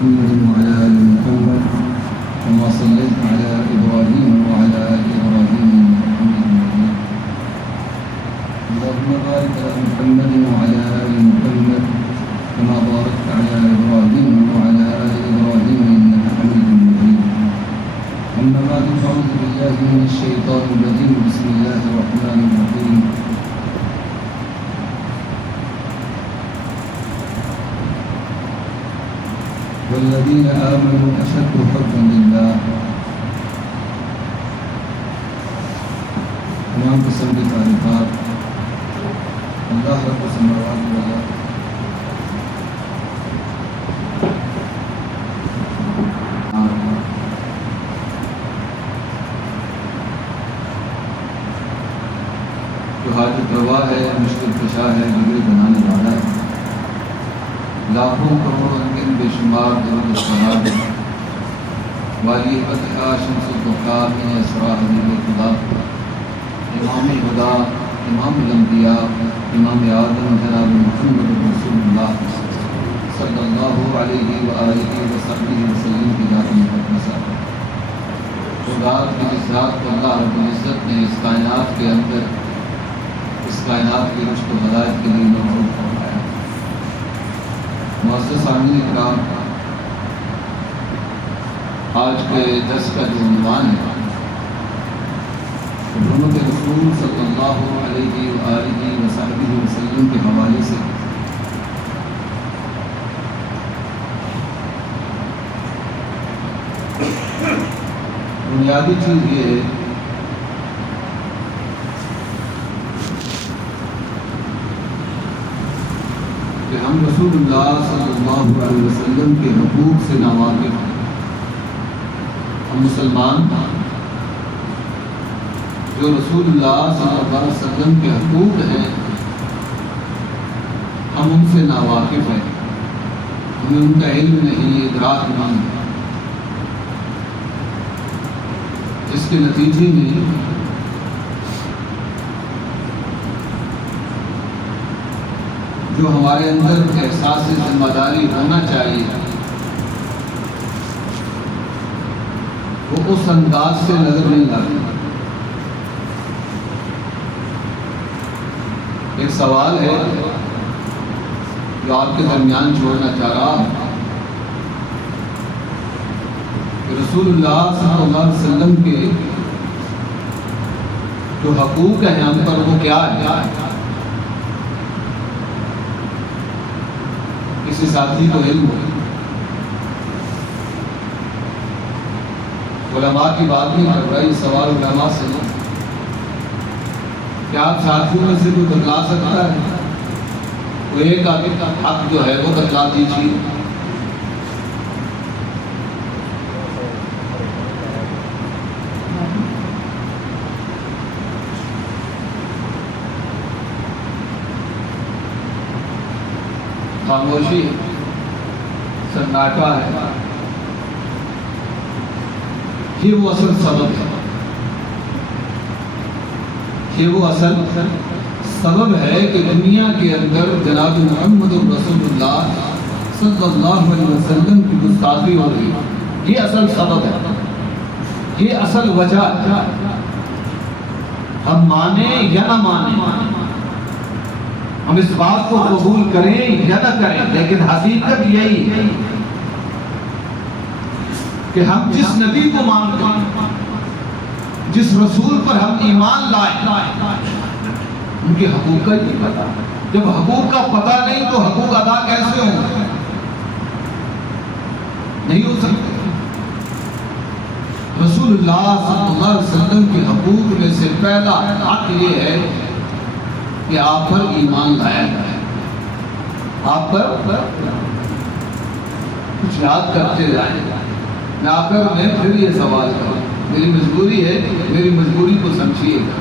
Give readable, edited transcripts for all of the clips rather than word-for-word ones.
محمد وعلى آل محمد كما صليت على إبراهيم وعلى آل إبراهيم إنك حميد مجيد. اللهم بارك على محمد وعلى آل محمد كما باركت على إبراهيم وعلى آل إبراهيم إنك حميد مجيد. أما بعد فأعوذ بالله من الشيطان الرجيم. بسم الله الرحمن الرحيم. والذين آمنوا أشد حبا لله. تمام قسم کی تعریفات اللہ رب السماوات والارض جو حاجت روا ہے، مشکل کشا ہے، بگڑی بنانے والا ہے، لاکھوں کروڑوں انگن بے شمار درود و سلام والی فتح شمس الضحیٰ اسرا حبیب خدا امام خدا امام الانبیاء امام آدم جناب محمد رسول اللہ صلی اللہ علیہ وآلہ وصحبہ وسلم کی ذات مقدسہ. تو رات کی جس رات کو اللہ رب العزت نے اس کائنات کے اندر اس کائنات کی رشد و ہدایت کے لیے مبعوث فرمایا. معزز سامعین اکرام، آج کے درس کا جو عنوان ہے حضرت رسول صلی اللہ علیہ وآلہ وصحبہ وسلم کے حوالے سے بنیادی چیز یہ ہے کہ ہم رسول اللہ صلی اللہ علیہ وسلم کے حقوق سے ناواقف ہیں. ہم مسلمان جو رسول اللہ صلی اللہ علیہ وسلم کے حقوق ہیں ہم ان سے ناواقف ہیں، ہمیں ان کا علم نہیں، ادراک نہیں، جس کے نتیجے میں جو ہمارے اندر احساس ذمہ داری ہونا چاہیے وہ اس انداز سے نظر نہیں آتی. ایک سوال ہے جو آپ کے درمیان چھوڑنا چاہ رہا ہوں کہ رسول اللہ صلی اللہ علیہ وسلم کے جو حقوق ہیں ہم پر وہ کیا ہے؟ کسی ساتھی کو علم ہو، علماء کی بات نہیں کر رہا، یہ سوال علماء سے نہیں. کیا آپ ساتھیوں میں سے کوئی بتلا سکتا ہے؟ کوئی ایک آدمی کا حق جو ہے وہ بتلا دیجیے. خاموشی، سناٹا ہے. یہ وہ اصل سبب ہے، یہ وہ اصل سبب ہے کہ دنیا کے اندر جناب محمد رسول اللہ صلی اللہ علیہ وسلم کی گستاخی ہو رہی ہے. یہ اصل سبب ہے، یہ اصل وجہ ہے. ہم مانیں یا نہ مانیں، ہم اس بات کو قبول کریں یا نہ کریں، لیکن حقیقت یہی ہے کہ ہم جس نبی کو مانتے ہیں، جس رسول پر ہم ایمان لائے، ان کے حقوق کا ہی پتہ. جب حقوق کا پتہ نہیں تو حقوق ادا کیسے ہوں؟ نہیں ہو سکتے. رسول اللہ صلی اللہ علیہ وسلم کے حقوق میں سے پہلا حق یہ ہے کہ آپ پر ایمان لایا جائے. آپ پر کچھ یاد کرتے جائیں. میں آخر میں پھر یہ سوال کروں، میری مجبوری ہے، میری مجبوری کو سمجھیے گا.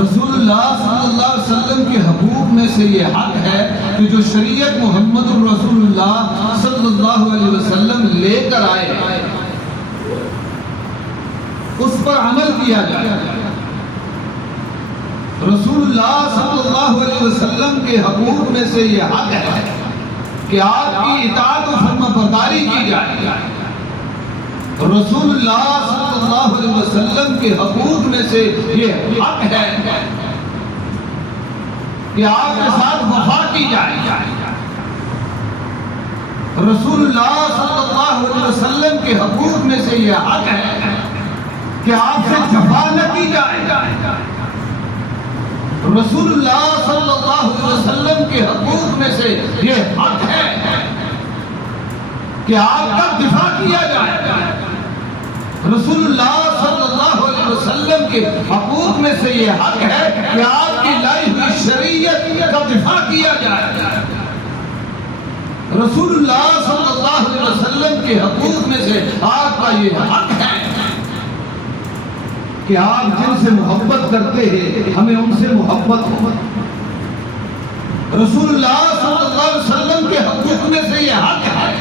رسول اللہ صلی اللہ علیہ وسلم کے حقوق میں سے یہ حق ہے کہ جو شریعت محمد رسول اللہ صلی اللہ علیہ وسلم لے کر آئے اس پر عمل کیا جائے. رسول اللہ صلی اللہ علیہ وسلم کے حقوق میں سے یہ حق ہے کہ آپ کی اطاعت و فرما برداری کی جائے. رسول اللہ صلی اللہ علیہ وسلم کے حقوق میں سے یہ حق ہے کہ آپ کے ساتھ وفا کی جائے. رسول اللہ صلی اللہ علیہ وسلم کے حقوق میں سے یہ حق ہے کہ آپ سے جفا نہ کی جائے. رسول اللہ صلی اللہ علیہ وسلم کے حقوق میں سے یہ حق ہے کہ آپ کا دفاع کیا جائے. رسول اللہ صلی اللہ علیہ وسلم کے حقوق میں سے یہ حق ہے کہ آپ کی لائی ہوئی شریعت کا دفاع کیا جائے. رسول اللہ صلی اللہ علیہ وسلم کے حقوق میں سے آپ کا یہ حق ہے کہ آپ جن سے محبت کرتے ہیں ہمیں ان سے محبت ہو. رسول اللہ صلی اللہ علیہ وسلم کے حقوق میں سے یہ حق ہے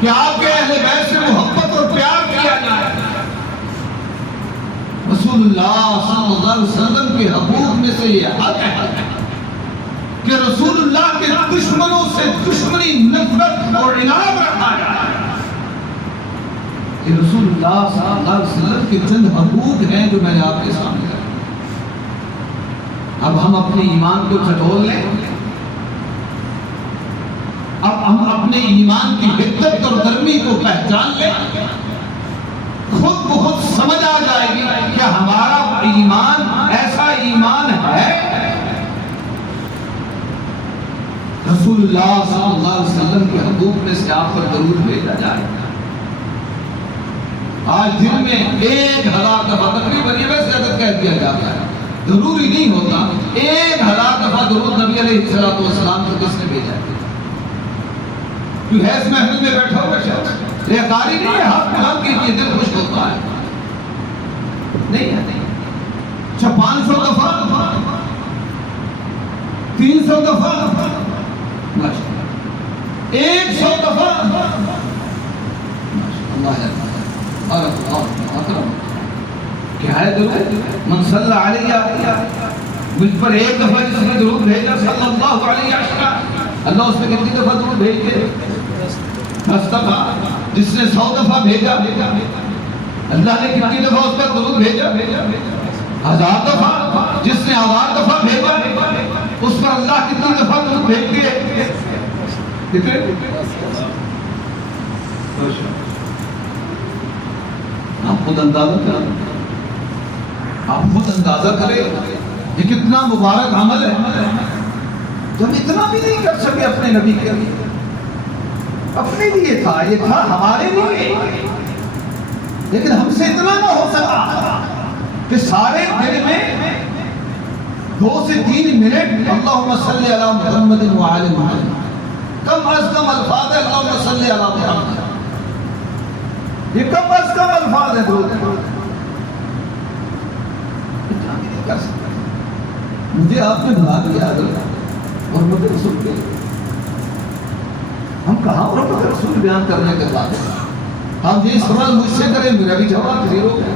کہ آپ کے اہل بیت سے محبت اور پیار کیا جائے. رسول اللہ صلی اللہ علیہ وسلم کے حقوق میں سے یہ حق ہے کہ رسول اللہ کے دشمنوں سے دشمنی، نفرت اور عناد رکھا جائے. کہ رسول اللہ صلی اللہ علیہ وسلم کے چند حقوق ہیں جو میں نے آپ کے سامنے رکھے. اب ہم اپنے ایمان کو ٹٹول لیں، اب ہم اپنے ایمان کی حدت اور گرمی کو پہچان لیں، خود بخود سمجھ آ جائے گی کہ ہمارا ایمان ایسا ایمان ہے. رسول اللہ صلی اللہ علیہ وسلم کے حقوق میں سے آپ پر درود بھیجا جائے. آج دن میں 1000 دفعہ، تقریباً یہ ویسے عدد کہہ دیا جاتا ہے، ضروری نہیں ہوتا. 1000 دفعہ درود نبی علیہ السلام کو کس نے بھیجا ہے؟ تو ہے اس محفل میں بیٹھا ہوگا شخص ریاکاری نہیں ہے، ہاتھ میں ہاتھ کیجیے، دل خوش ہوتا ہے. نہیں ہے، نہیں. اچھا 500 دفعہ، 300 دفعہ، 100 دفعہ. اللہ ہے کیا ہے درود؟ من صلی علیہ، مجھ پر ایک دفعہ جس نے درود بھیجا صلی اللہ علیہ وسلم، اللہ اس میں کتنی دفعہ درود بھیج دے؟ 10 دفعہ. جس نے 100 دفعہ بھیجا، اللہ نے کتنی دفعہ اس پر درود بھیجا؟ 1000 دفعہ. جس نے 1000 دفعہ بھیجا اس پر اللہ کتنی دفعہ درود بھیج دیے؟ کتنے؟ آپ خود اندازہ کریں، آپ خود اندازہ کریں یہ کتنا مبارک عمل ہے. جب اتنا بھی نہیں کر سکے اپنے نبی کے لیے، اپنے لیے تھا، یہ تھا ہمارے لیے، لیکن ہم سے اتنا نہ ہو سکا کہ سارے دن میں 2 سے 3 منٹ اللہم صلی علی محمد وعلی محمد، کم از کم الفاظ ہے اللہم صلی علی محمد. یہ کم از کم الفاظ ہیں درود. اتنا بھی نہیں کر سکتا. مجھے آپ نے بلا دیا اور مجھے رسول کے ہم کہاں اور مجھے رسول بیان کرنے کے بعد ہم یہ سوال مجھ سے کریں، میرا بھی جواب 0 ہے.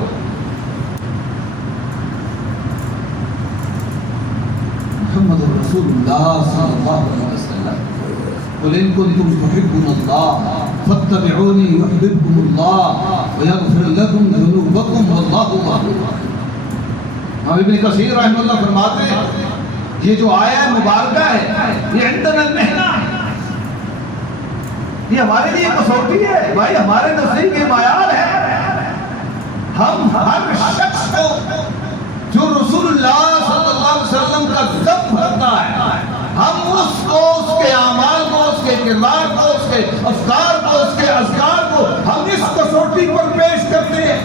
محمد رسول اللہ صلی اللہ علیہ وسلم قل ان کنتم تحبون اللہ فاتبعونی یحببکم اللہ ویغفر لکم ذنوبکم واللہ غفور رحیم. ابن کثیر رحمہ اللہ فرماتے ہیں یہ جو آیہ مبارکہ ہے یہ عندنا المحنہ ہے، یہ ہمارے لیے کسوٹی ہے بھائی، ہمارے نزدیک یہ معیار ہے. ہم ہر شخص کو جو رسول اللہ صلی اللہ علیہ وسلم کا ذم کرتا ہے، ہم اس کو، اس کے اعمال کو، اس کے کردار کو، اس کے افکار کو، اس کے اذکار کو ہم اس کسوٹی پر پیش کرتے ہیں.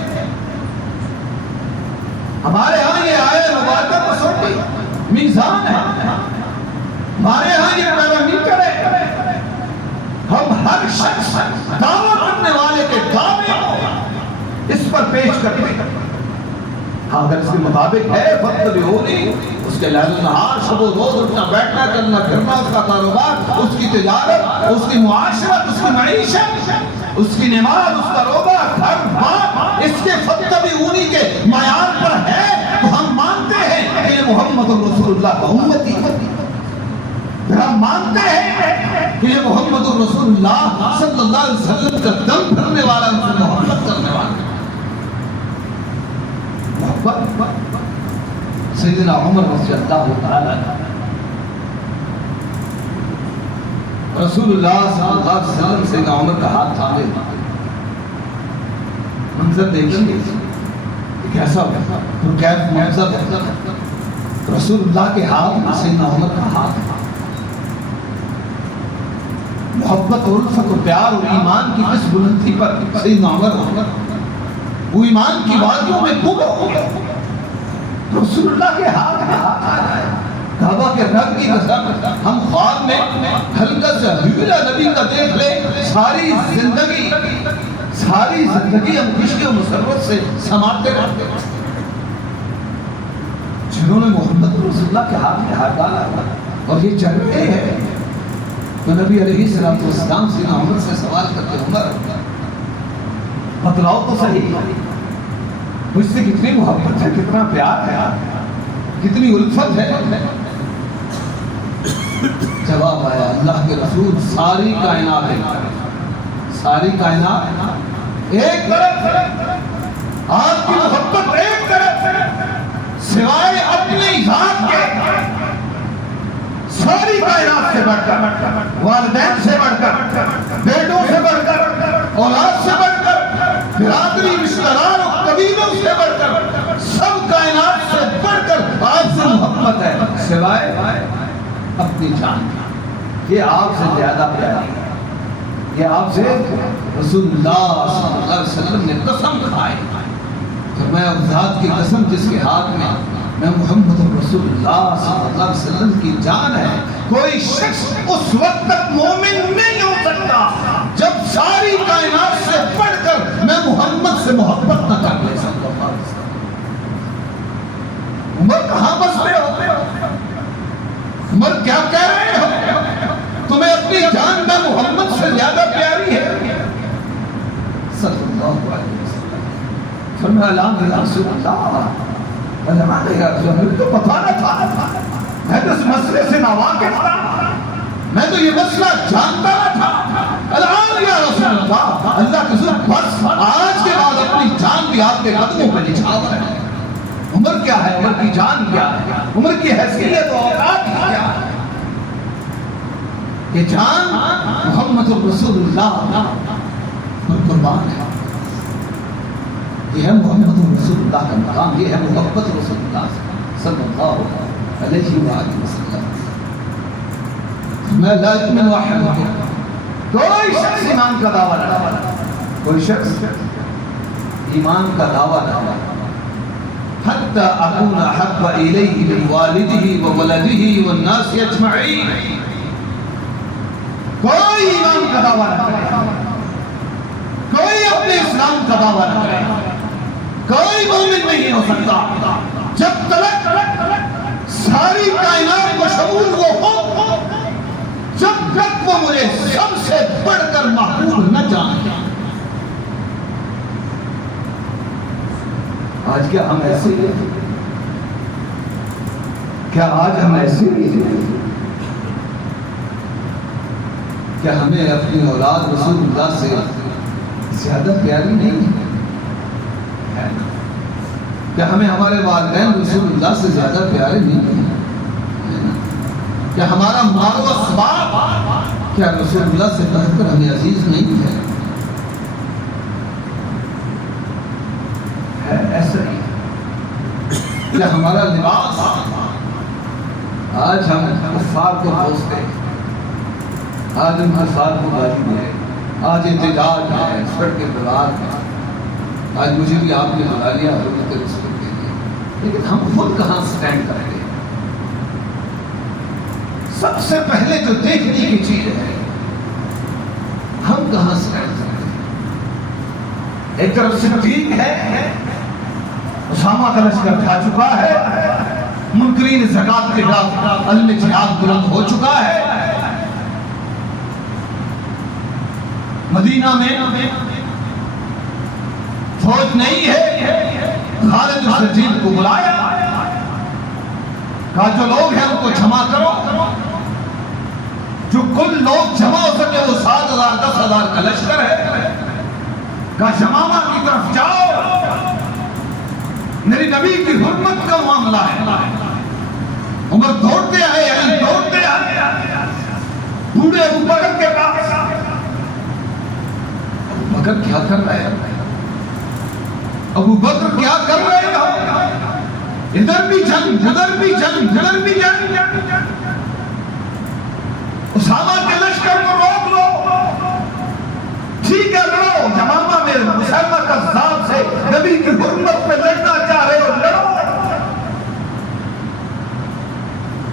ہمارے ہاں یہ آیہ مبارکہ کسوٹی میزان ہے، ہمارے ہاں یہ پیرامیٹر ہے. ہم ہر شخص دعویٰ کرنے والے کے دعوے کو اس پر پیش کرتے ہیں. اگر اس کے مطابق ہے فاتبعونی، اس کے لیل و نہار، شب و روز اٹھنا بیٹھنا چلنا پھرنا، اس کا کاروبار، اس کی تجارت، اس کی معاشرت، اس کی معیشت، اس کی نماز، اس کا روزہ، گھر بار، اس کے فاتبعونی کے معیار پر ہے تو ہم مانتے ہیں کہ یہ محمد رسول اللہ کا امتی ہے. ہم مانتے ہیں کہ یہ محمد رسول اللہ صلی اللہ علیہ وسلم کا دم بھرنے والا، ان سے محبت کرنے والا. محبت سیدنا عمر رضی اللہ تعالیٰ رسول اللہ صلی اللہ علیہ وسلم سیدنا عمر کا ہاتھ تھامے. منظر دیکھیے کیسا کیف منظر ہے. رسول اللہ کے ہاتھ میں سیدنا عمر کا ہاتھ. محبت اور الفت اور پیار اور ایمان کی اس بلندی پر سیدنا عمر وہ ایمان کی وادیوں میں ڈوبا. رسول اللہ کے ہاتھ میں کعبہ کے رب کی قسم ہم خواب میں ہلکا سا ہیرا نبی کا دیکھ لیں، ساری زندگی ہم خوشی و مسرت سے سماتے رہتے. جنہوں نے محمد رسول اللہ کے ہاتھ میں ہاتھ ڈالا اور یہ چل رہے ہیں، تو نبی علیہ السلام سیدنا عمر سے سوال کرتے، عمر بتلاؤ تو صحیح مجھ سے کتنی محبت ہے، کتنا پیار ہے، کتنی الفت ہے. جواب آیا، اللہ کے رسول ساری کائنات ایک طرف، آپ کی محبت ایک طرف، سوائے اپنی ذات کے ساری کائنات سے بڑھ کر، والدین سے بڑھ کر، بیٹوں سے بڑھ کر، اولاد سے بڑھ کر، برادری رشتہ دار اور قبیلوں سے بڑھ کر، سب کائنات سے بڑھ کر آپ سے محبت ہے، سوائے اپنی جان. یہ آپ سے زیادہ پیاری ہے. یہ آپ سے رسول اللہ صلی اللہ علیہ وسلم نے قسم کھائی. فرمایا اس ذات کی قسم جس کے ہاتھ میں محمد رسول اللہ صلی اللہ علیہ وسلم کی جان ہے، کوئی شخص اس وقت تک مومن نہیں ہو سکتا جب ساری کائنات سے بڑھ کر میں محمد سے محبت نہ کر لے. صلی اللہ علیہ وسلم. عمر کہاں بستے ہو؟ عمر کیا کہہ رہے ہو؟ تمہیں اپنی جان میں محمد سے زیادہ پیاری ہے. صلی اللہ علیہ وسلم. فرمایا لا رسول اللہ، مجھے تو پتا نہ تھا، میں تو اس مسئلے سے ناواقف تھا، میں تو یہ مسئلہ جانتا نہ تھا. الان یا رسول اللہ، اللہ کے رسول بس آج کے بعد اپنی جان بھی آپ کے قدموں پہ نچھاور ہے. عمر کیا ہے؟ عمر کی جان کیا ہے؟ عمر کی حیثیت و اوقات کیا ہے؟ یہ جان محمد رسول اللہ پر قربان ہے. یہ ہے محمد رسول اللہ کا مقام، یہ ہے محبت رسول اللہ صلی اللہ علیہ وآلہ وسلم. میں لا یؤمن احدکم، کوئی شخص ایمان کا دعویٰ نہ کرے، کوئی شخص ایمان کا دعویٰ نہ کرے حتی اکون احب الیہ من والدہ وولدہ والناس اجمعین. کوئی ایمان کا دعویٰ نہ کرے، کوئی اپنے اسلام کا دعویٰ نہ کرے، کوئی مومن نہیں ہو سکتا جب تک ساری کائنات کو شمول وہ ہو، جب تک وہ مجھے سب سے بڑھ کر محبوب نہ جانے. آج کیا ہم ایسے ہیں؟ کیا آج ہم ایسے ہیں؟ کیا ہمیں اپنی اولاد رسول اللہ سے زیادہ پیاری نہیں ہے؟ کیا ہمیں ہمارے والدین رسول اللہ سے زیادہ پیارے نہیں ہیں؟ کیا ہمارا مال و اسباب کیا رسول اللہ سے بڑھ کر ہمیں عزیز نہیں ہے؟ ایسا ہی کیا ہمارا لباس آج ہم کفار کو دوستے ہیں، آج ہم کفار کو گالی دے، آج احتجاج ہے، سڑکیں بلاد ہے، آج مجھے بھی آپ نے بلا لیا حضرت رسول کے لیے، لیکن ہم خود کہاں سٹینڈ کریں گے؟ سب سے پہلے جو دیکھنے کی چیز ہے ہم کہاں سٹینڈ کریں گے؟ ایک طرف صدیق ہے، اسامہ کا لشکر کھا چکا ہے، منکرین زکات کے خلاف علم جہاد بلند ہو چکا ہے، مدینہ میں فوج نہیں ہے، خالد السجید کو بلایا، کہا جو لوگ ہیں ان کو جمع کرو، جو کل لوگ جمع ہو سکے وہ سارے کا لشکر ہے، کہا یمامہ کی طرف جاؤ، میری نبی کی حرمت کا معاملہ ہے۔ عمر دوڑتے آئے، علی دوڑتے آئے، بوڑھے ابو بکر کے پاس۔ ابو بکر کیا کر رہے ہیں؟ ابو بکر کیا کر رہے ہیں؟ ادھر بھی جنگ، ادھر بھی جنگ، ادھر بھی جنگ۔ اسامہ کے لشکر کو روک لو، ٹھیک ہے لڑو، یمامہ میں مسلمہ کذاب سے نبی کی حرمت پہ لڑنا چاہ رہے ہو، لڑو۔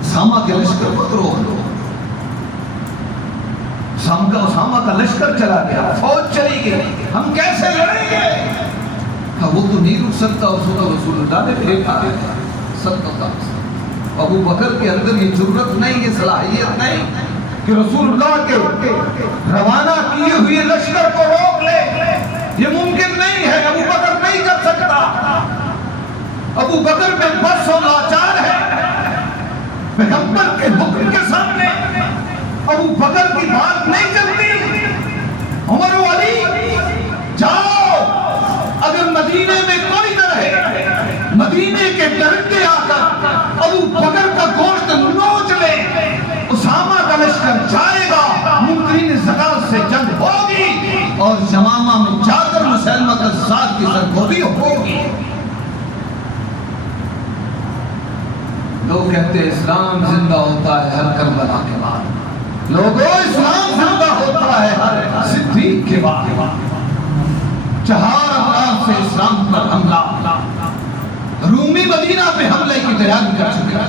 اسامہ کے لشکر کو روک لو۔ اسامہ کا لشکر چلا گیا، فوج چلی گئی، ہم کیسے لڑیں گے؟ وہ تو نہیں رک سکتا، اس کو رسول اللہ نے پھینکا ہے صلی اللہ علیہ وسلم۔ ابو بکر کے اندر یہ جرأت نہیں، یہ صلاحیت نہیں کہ رسول اللہ کے روانہ کیے ہوئے لشکر کو روک لے، یہ ممکن نہیں ہے، ابو بکر نہیں کر سکتا۔ ابو بکر میں بس و لاچار ہے، پیغمبر کے حکم کے سامنے ابو بکر کی بات نہیں چلتی۔ عمر و علی جاؤ، اگر مدینے میں کوئی نہ رہے، مدینے کے درندے آ کر ابو بکر کا گوشت نوچ لے، اسامہ کا لشکر جائے گا، منکرین زکات سے جنگ ہوگی، اور یمامہ میں جا کر مسلمہ کذاب کی سرگوبی ہوگی۔ لوگ کہتے ہیں اسلام زندہ ہوتا ہے ہر کربلا کے بعد، لوگوں اسلام زندہ ہوتا ہے ہر صدیق کے بعد۔ 4 اپراد سے اسلام پر حملہ، رومی مدینہ پہ حملے کی تیاری کر چکے،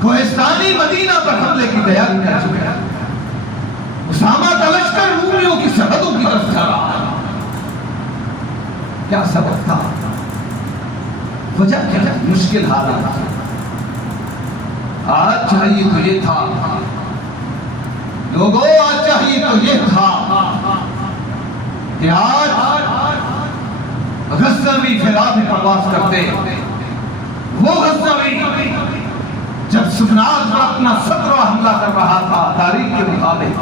کوہستانی مدینہ پر حملے کی تیاری کر چکے، اسامہ کا لشکر رومیوں کی سرحدوں کی طرف جا رہا ہے۔ کیا سبب تھا؟ وجہ کیا؟ مشکل حالات۔ آج چاہیے تو یہ تھا لوگوں، آج چاہیے تو یہ تھا کہ آج غزنوی فضا میں پرواز کرتے، وہ غزنوی جب سبناز پر اپنا 17واں حملہ کر رہا تھا، تاریخ کے مطابق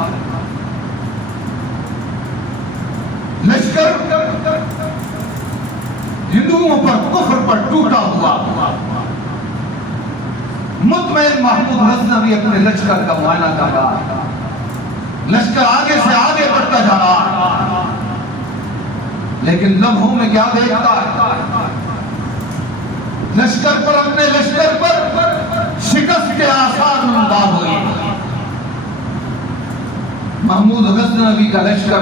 لشکر ہندوؤں پر کفر پر ٹوٹا ہوا، مطمئن محمود غزنوی اپنے لشکر کا معائنہ کر رہا ہے، لشکر آگے سے آگے بڑھتا جا رہا ہے، لیکن لمحوں میں کیا دیکھتا ہے؟ لشکر پر، اپنے لشکر پر شکست کے آثار نمودار ہوئے۔ محمود غزنوی کا لشکر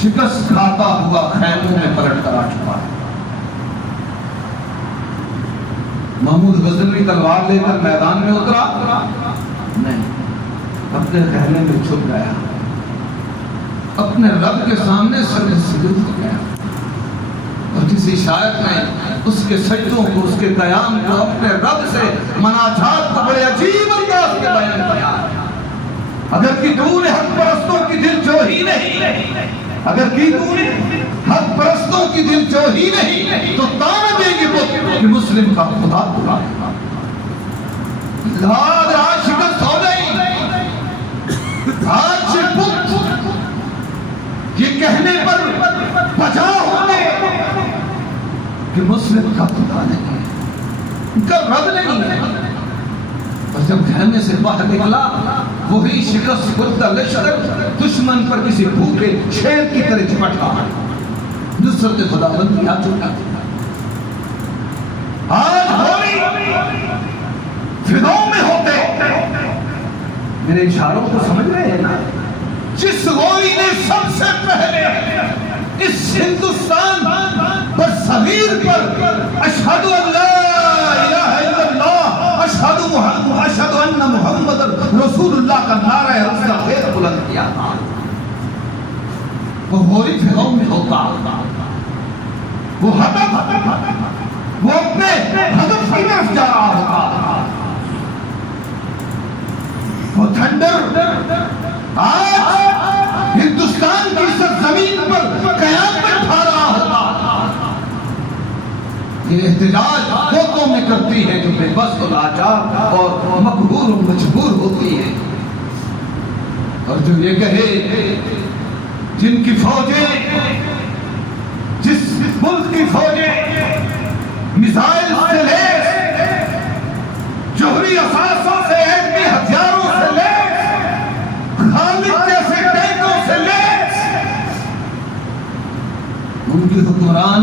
شکست کھاتا ہوا خیموں میں پلٹ کر آ چکا ہے۔ محمود غزنوی تلوار لے کر میدان میں اترا نہیں، اپنے خیمے میں چھپ گیا، اپنے رب کے سامنے سجدہ ہو گیا، اور کسی شاعر نے اس کے سجدوں کو، اس کے قیام کو، اپنے رب سے مناجات کو بڑے عجیب انداز کے بیان کیا۔ اگر کی دور حق پرستوں کی دل جوہی نہیں، اگر کی دور حق پرستوں کی دل جوہی نہیں، تو تانا دے گی کہ مسلم کا خدا خدا آج شکست ہو گئی، آج بت یہ کہنے پر بجا ہونے کہ مسلم کا خدا نہیں ہے، ان کا رب نہیں ہے۔ اور جب خیمے سے باہر نکلا، وہی شکست خوردہ لشکر دشمن پر کسی بھوکے شیر کی طرح چپٹا، نصرت خدا بندی آ چکا۔ آج ہوری فضاؤں میں ہوتے، میرے اشاروں کو سمجھ رہے ہیں نا؟ جس غوری نے سب سے پہلے اس ہندوستان برصغیر پر اشہد ان لا الہ الا اللہ، اشہد ان محمد رسول اللہ کا نعرہ رسول بلند کیا تھا، وہ غوری فضاؤں میں ہوتا، وہ ہدف، وہ اپنے ہدف کی طرف جا رہا ہوتا، وہ تھنڈر آج ہندوستان کی سرزمین پر قیامت ڈھا رہا ہوتا۔ یہ احتجاج وہ قومیں کرتی ہے جو بے بس و لاچار اور مقہور و مجبور ہوتی ہے، اور جو یہ کہے جن کی فوجیں، جس ملک کی فوجیں میزائل سے لیس، جوہری اثاثوں سے، ایٹمی ہتھیاروں سے لیس، خالد جیسے ٹینکوں سے لیس، ان کی حکمران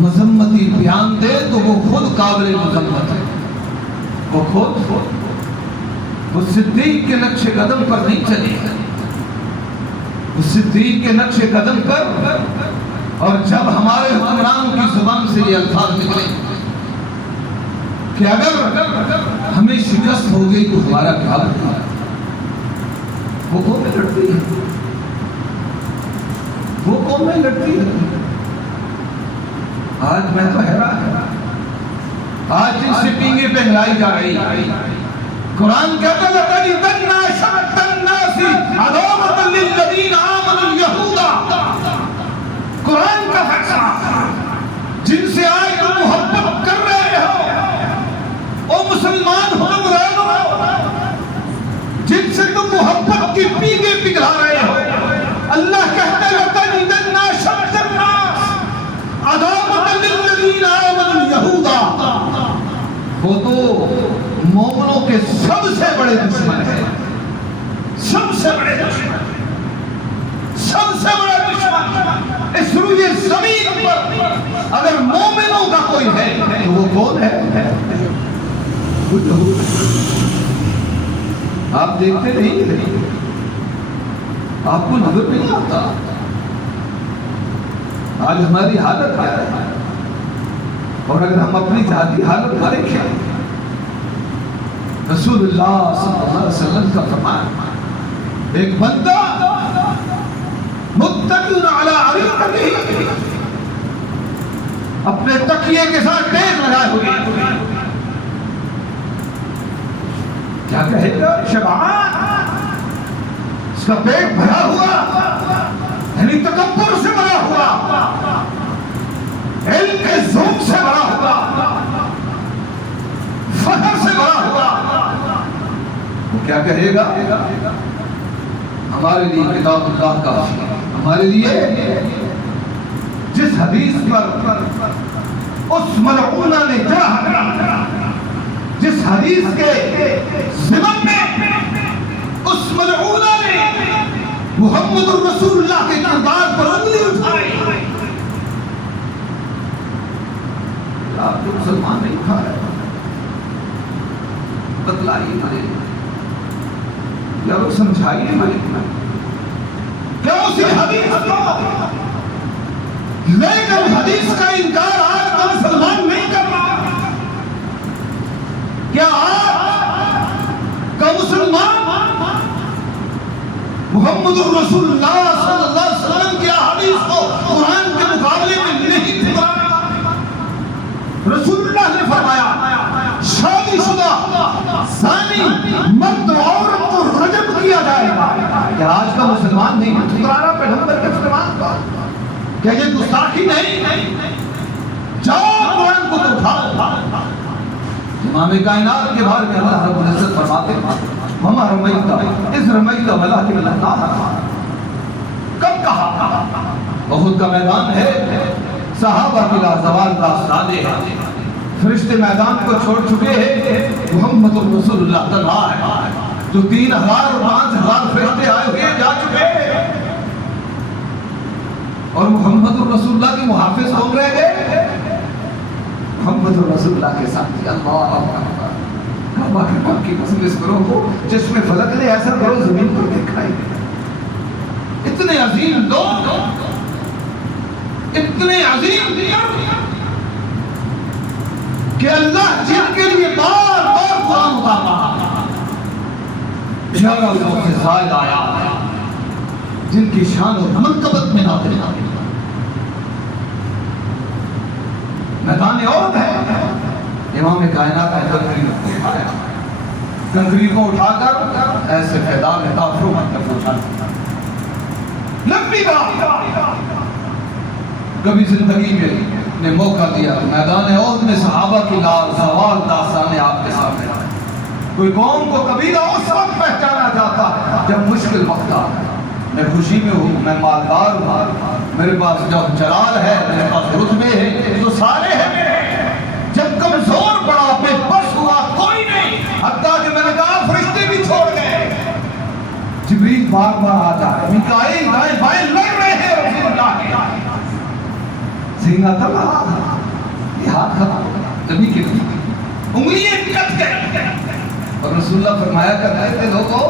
مذمتی بیان دے تو وہ خود قابل مذمت ہے. وہ خود وہ صدیق کے نقش قدم پر نہیں چلے گا. وہ صدیق کے نقش قدم پر، اور جب ہمارے حکمران کی زبان سے یہ الفاظ نکلے کہ اگر ہمیں شکست ہو گئی تو ہمارا کیا ہوگا، وہ قومیں لڑتی ہے، وہ قومیں لڑتی ہے. آج میں تو حیران ہے، آج جن سے پینگے پہنائی جا رہی ہے، قرآن کہتا ہے لَتَجِدَنَّ أَشَدَّ النَّاسِ عَدَاوَةً لِلَّذِينَ آمَنُوا الْيَهُودَ. قرآن کا فیصلہ، جن سے آج تم محبت کر رہے ہو، او مسلمان حکمرانوں، جن سے تم محبت کی پینگے پگھلا رہے ہو، اللہ کہتا ہے لَتَجِدَنَّ أَشَدَّ النَّاسِ عَدَاوَةً لِلَّذِينَ آمَنُوا الْيَهُودَ. وہ تو مومنوں کے سب سے بڑے دشمن ہیں، سب سے بڑے دشمن، سب سے بڑا دشمن اس روئے زمین پر اگر مومنوں کا کوئی ہے تو وہ کون ہے؟ آپ دیکھتے نہیں، آپ کو نظر نہیں آتا. آج ہماری حالت ہے، اور اگر ہم اپنی ذاتی حالت کو دیکھیں، رسول اللہ صلی اللہ علیہ وسلم کا فرمان، ایک بندہ متکئ علی عریقہ، اپنے تکیے کے ساتھ ٹیک لگائے ہوئے، کیا کہے گا؟ شبعان، اس کا پیٹ بھرا ہوا، یعنی تکبر سے بھرا ہوا، علم کے ذوق سے بھرا ہوا، فخر سے بھرا ہوا. وہ کیا کہے گا؟ ہمارے لیے کتاب اللہ کافی ہے. ہمارے لیے جس حدیث پر اس ملعونہ نے جرح، جس حدیث کے ضمن میں اس ملعونہ نے محمد الرسول اللہ کے کردار پر انگلی اٹھائی، آپ تو مسلمان نہیں اٹھا رہے، بتلائیے ہمارے یا وہ سمجھائیے ہمارے کیا اسی حدیث کو لے کر حدیث کا انکار آج کا مسلمان نہیں کر رہا. کیا آج کا مسلمان محمد الرسول اللہ صلی اللہ علیہ وسلم کی حدیث کو قرآن کے مقابلے میں نہیں ٹھکرا رہا؟ رسول اللہ نے فرمایا شادی شدہ زانی مرد عورت کو رجم کیا جائے گا. کیا آج کا مسلمان نہیں ٹھکرا رہا پیغمبر کے فرمان کو؟ کیا یہ گستاخی نہیں؟ جاؤ قرآن کو تو اٹھاؤ. امام کائنات کے بارے میں اللہ رب العزت فرماتے ہیں وَمَا رَمَيْتَ إِذْ رَمَيْتَ وَلَٰكِنَّ اللَّهَ رَمَىٰ. کب کہا؟ احد کا میدان ہے، صحابہ کی لازوال داستانیں ہیں، فرشتے میدان کو چھوڑ چکے ہیں، محمد رسول اللہ تنہا ہے، جو 3000 اور 5000 فرشتے آئے ہوئے جا چکے ہیں، اور محمد رسول اللہ کے محافظ کون رہ گئے؟ محمد رسول اللہ کے ساتھ. اللہ اکبر. کعبہ کے پاک کی قسم اس گروہ کو جس میں فلک نے ایسا کرو زمین پر دکھائی دے. اتنے عظیم لوگ، اتنے عظیم کہ اللہ جن کے لیے بار بار قرآن اتارا، 11 لوگوں سے زائد آیا جن کی شان و منقبت میں نازل ہوئی. میدان عہد ہے، امام کائنات نے کنکریٹ کو اٹھا کر ایسے میدان میں کافروں میں تک پہنچا لمبی بات. کبھی زندگی میں نے موقع دیا میدان عہد میں صحابہ کی لازوال داستانیں آپ کے سامنے آئے. کوئی قوم کو قبیلہ اس وقت پہچانا جاتا ہے جب مشکل وقت آتا ہے. میں خوشی میں ہوں، میں مالدار ہوں، میرے پاس جب جلال ہے، میرے پاس رتبے ہیں، تو سارے ہیں میرے۔ جب کمزور پڑا، بے بس ہوا، کوئی نہیں، حتیٰ کہ میں نے کہا فرشتے بھی چھوڑ گئے، جبریل بار بار آتا ہے، میکائیل دائیں بائیں لڑ رہے ہیں رسول اللہ کے، سینہ تلا، یہ ہاتھ خراب نبی کے انگلیاں کٹ گئی، اور رسول اللہ فرمایا کرتے تھے لوگوں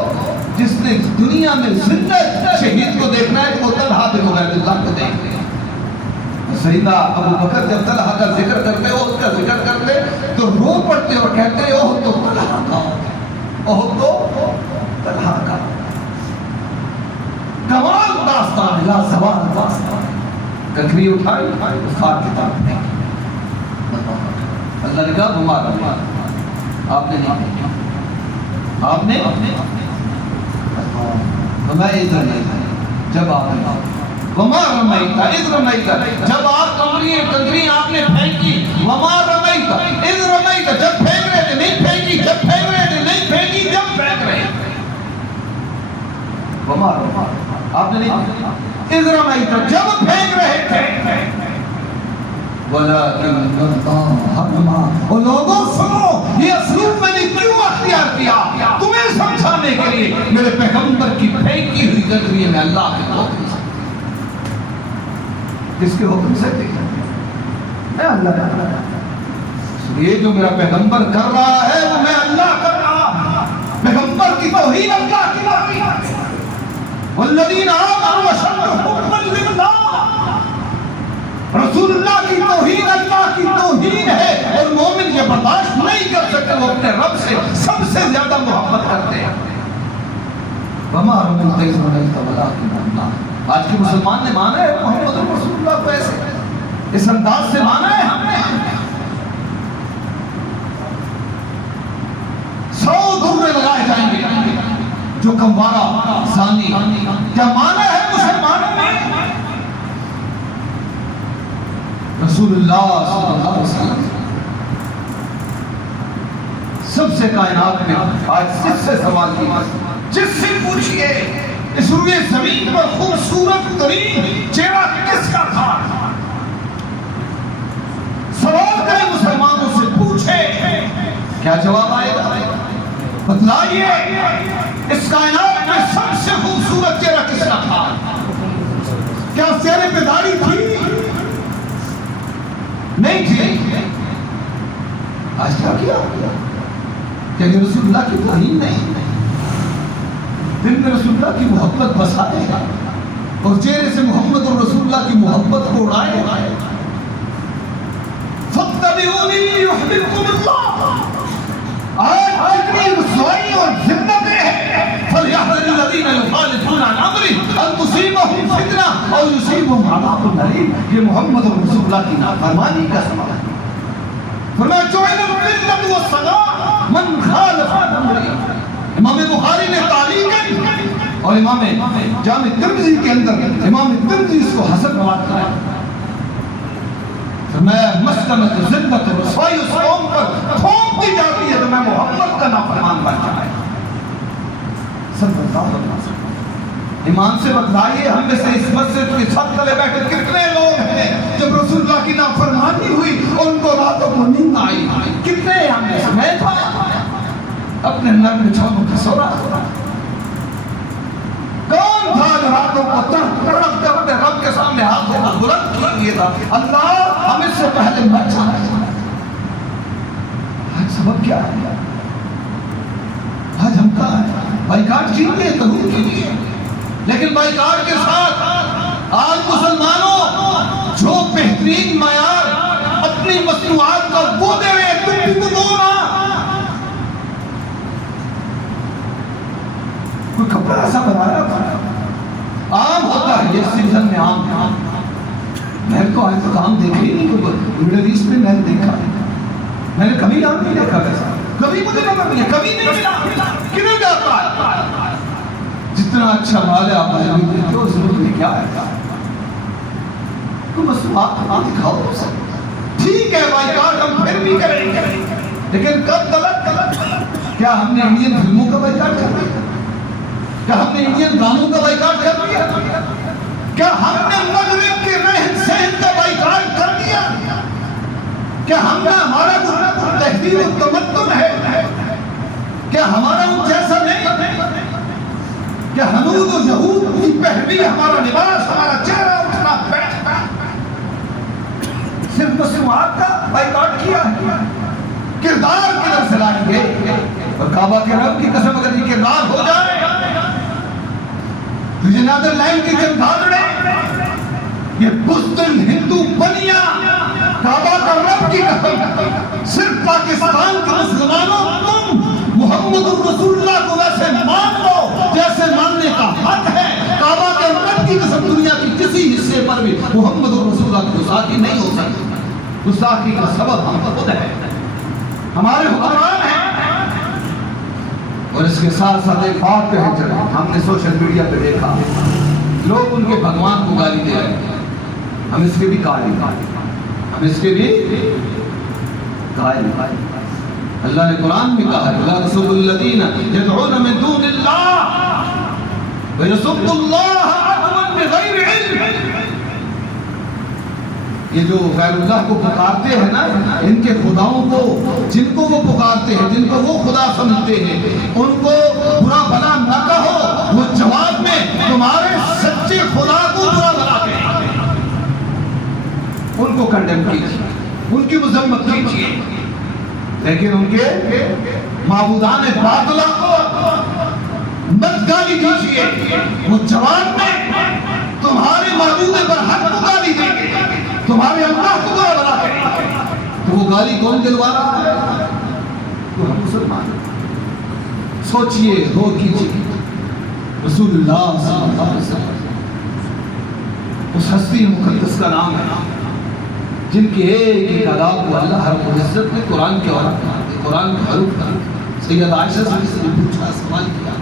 جس نے دنیا میں زندہ شہید کو دیکھنا ہے کہ وہ طلحہ بن عبید اللہ کو دیکھ لے۔ سیدنا ابو بکر جب طلحہ کا ذکر کرتے وہ اس کا ذکر کرتے تو رو پڑتے اور کہتے اوہ تو طلحہ کا، اوہ تو طلحہ کا۔ کمال داستان، لا زوال داستان، ککری اٹھائی کفار کی طرف نہیں، اللہ نے کہا تمہارا، آپ نے نہیں، آپ نے میں ادھر نہیں، جب آپ نے وما رمیتا اذ رمیتا، جب آپ کنکری آپ نے پھینکی، وما رمیتا اذ رمیتا، جب پھینک رہے تھے نہیں پھینکی، جب پھینک رہے تھے نہیں پھینکی، جب پھینک رہے وما رمیتا، آپ نے نہیں، اذ رمیتا جب پھینک رہے تھے، وَلَكِنَّ اللَّهَ رَمَى۔ اور لوگوں سنو، یہ اسلوب میں نے کیوں اختیار کیا؟ تمہیں سمجھانے کے لیے میرے پیغمبر کی پھینکی ہوئی گدری میں اللہ کے حکم سے، کس کے حکم سے؟ میں اللہ، یہ جو میرا پیغمبر کر رہا ہے وہ میں اللہ کر رہا ہوں، پیغمبر کی توہین اللہ کی باقی ہے، والذین آمنوا اشد حبا للہ، رسول اللہ کی توہین اللہ کی توہین ہے، اور مومن یہ برداشت نہیں کر سکتے، وہ اپنے رب سے سب سے زیادہ محبت کرتے ہیں۔ وما رمیت اذ رمیت ولکن اللہ۔ آج کے مسلمان نے مانا ہے محمد رسول اللہ کو ایسے اس انداز سے مانا ہے، ہم نے 100 درے لگائے جائیں گے جو کموارہ زانی، کیا مانا ہے مسلمانوں نے؟ رسول اللہ صلی اللہ علیہ وسلم سب سے کائنات میں آج جس سے سوال کیا، جس سے پوچھئے اس روئے زمین پر خوبصورت ترین چہرہ کس کا تھا؟ سوال کریں مسلمانوں سے، پوچھے، کیا جواب آئے گا؟ بتلائیے اس کائنات میں سب سے خوبصورت چہرہ کس کا تھا؟ کیا چہرے پہ داڑھی تھی؟ نہیں تھی۔ آج کیا کیا کہ رسول اللہ کی توہین نہیں، دل میں رسول اللہ کی محبت بسائے اور چہرے سے محمد اور رسول اللہ کی محبت کو اڑائے۔ فَاتَّبِعُونِي يُحْبِبْكُمُ اللَّهُ۔ آج جتنی رسوائی اور ذلتیں ہیں، فَلْيَحْذَرِ الَّذِينَ يُخَالِفُونَ عَنْ أَمْرِهِ أَن تُصِيبَهُمْ فِتْنَةٌ أَوْ يُصِيبَهُمْ عَذَابٌ أَلِيمٌ۔ یہ محمد اور رسول اللہ کی نافرمانی کا سبب ہے۔ فرمایا جُعِلَ الذِّلَّةُ وَالصَّغَارُ مَنْ خَالَفَ عَنْ أَمْرِهِ۔ امام بخاری نے تعلیق کی اور امام جامع ترمذی کے اندر امام ترمذی اس کو حسن روایت کرا، فرمایا مسکنت ذلت و رسوائی اس قوم پر تھوپ دی جاتی ہے تو میں محمد کا نافرمان بن جائے۔ صلی اللہ علیہ وسلم ایمان سے بتلائیے، ہم میں سے اس مسجد کی چھت تلے بیٹھے کتنے لوگ ہیں جب رسول اللہ کی نافرمانی ہوئی اور ان کو راتوں کو نیند آئی؟ کتنے ہیں ہم میں سے؟ میں تھا اپنے نرم چھاؤں کا سو رہا، کون تھا جو راتوں کو تڑپ کر اپنے رب کے سامنے ہاتھوں کو بلند کیے تھا، اللہ ہم اس سے پہلے مر جائیں۔ آج سبب کیا ہے؟ آج ہم کہاں ہیں؟ بائیکاٹ کیجیے، تحریک کیجیے، لیکن بائیکاٹ کے ساتھ آج مسلمانوں جو بہترین معیار اپنی مصنوعات کا وہ دے رہے ہیں، تم بھی تو دو نا۔ کوئی کپڑا ایسا بنایا تھا، عام ہوتا ہے یہ سیزن میں عام ہے، میں تو آج تک عام دیکھے ہی نہیں، مڈل ایسٹ میں میں نے دیکھا، میں نے کبھی عام نہیں دیکھا ویسا، کبھی مجھے نظر نہیں ہے، کبھی نہیں ملا، کدھر جاتا ہے؟ جتنا اچھا مال ہے آپ دیکھتے ہو، ضرورت میں کیا ہے؟ تو بس آپ دکھاؤ تو سب ٹھیک ہے، بائیکاٹ ہم پھر بھی کریں گے، لیکن کب غلط؟ کیا ہم نے انڈین فلموں کا بائیکاٹ کرنا ہے؟ کیا ہم نے انڈین گانوں کا بائیکاٹ کر دیا؟ کیا ہم نے مغرب کے رہن سہن کا بائیکاٹ کر دیا؟ کیا ہم نے ہمارا تہذیب و تمدن ہے، کیا ہمارا ان جیسا نہیں؟ کیا ہنود و یہود کی پہنوی، ہمارا لباس، ہمارا چہرہ، اٹھنا بیٹھنا صرف مصنوعات کا بائیکاٹ کیا ہے؟ کردار کدھر سے لائیں گے؟ اور کعبہ کے رب کی قسم اگر یہ کردار ہو جائے تو یہ نیدرلینڈ کی چمگادڑے، یہ بزدل ہندو بنیا کعبہ کا رب کی قسم، صرف پاکستان کے مسلمانوں تم محمد رسول اللہ کو ویسے مان لو جیسے ماننے کا حق ہے، کعبہ کے رب کی قسم دنیا کی کسی حصے پر بھی محمد رسول اللہ کی گستاخی نہیں ہو سکتی۔ گستاخی کا سبب ہم خود ہے، ہمارے حکمران ہیں۔ اور اس کے ساتھ ساتھ ایک بات کہے چلے، ہم نے سوشل میڈیا پہ دیکھا لوگ ان کے بھگوان کو گالی دے رہے ہیں، ہم اس کے بھی قائل، ہم اس کے بھی قائل۔ اللہ نے قرآن میں کہا ہے لا تسبوا الذین یدعون من دون اللہ ویسبوا اللہ عدوا بغیر علم۔ یہ جو غیر اللہ کو پکارتے ہیں نا، ان کے خداؤں کو، جن کو وہ پکارتے ہیں، جن کو وہ خدا سمجھتے ہیں، ان کو برا بھلا نہ کہو، وہ جواب میں تمہارے سچے خدا کو برا بھلا کہیں، ان کو کنڈیم کیجیے، ان کی مذمت کیجیے، لیکن ان کے معبودان باطلہ کو مت گالی دیجیے، وہ جواب میں تمہارے معبود برحق کو گالی دیں گے، تمہارے اللہ کو برا بھلا کریں۔ تو وہ گالی کون دلوا رہا ہے؟ تو ہم مسلمان سوچئے، غور کیجیے، رسول اللہ صلی اللہ علیہ وسلم اس ہستی مقدس کا نام ہے جن کے ایک ایک ادا کو اللہ رب العزت نے قرآن کے قرآن کا حروف کا سید عائشہ سے پوچھا، سوال کیا،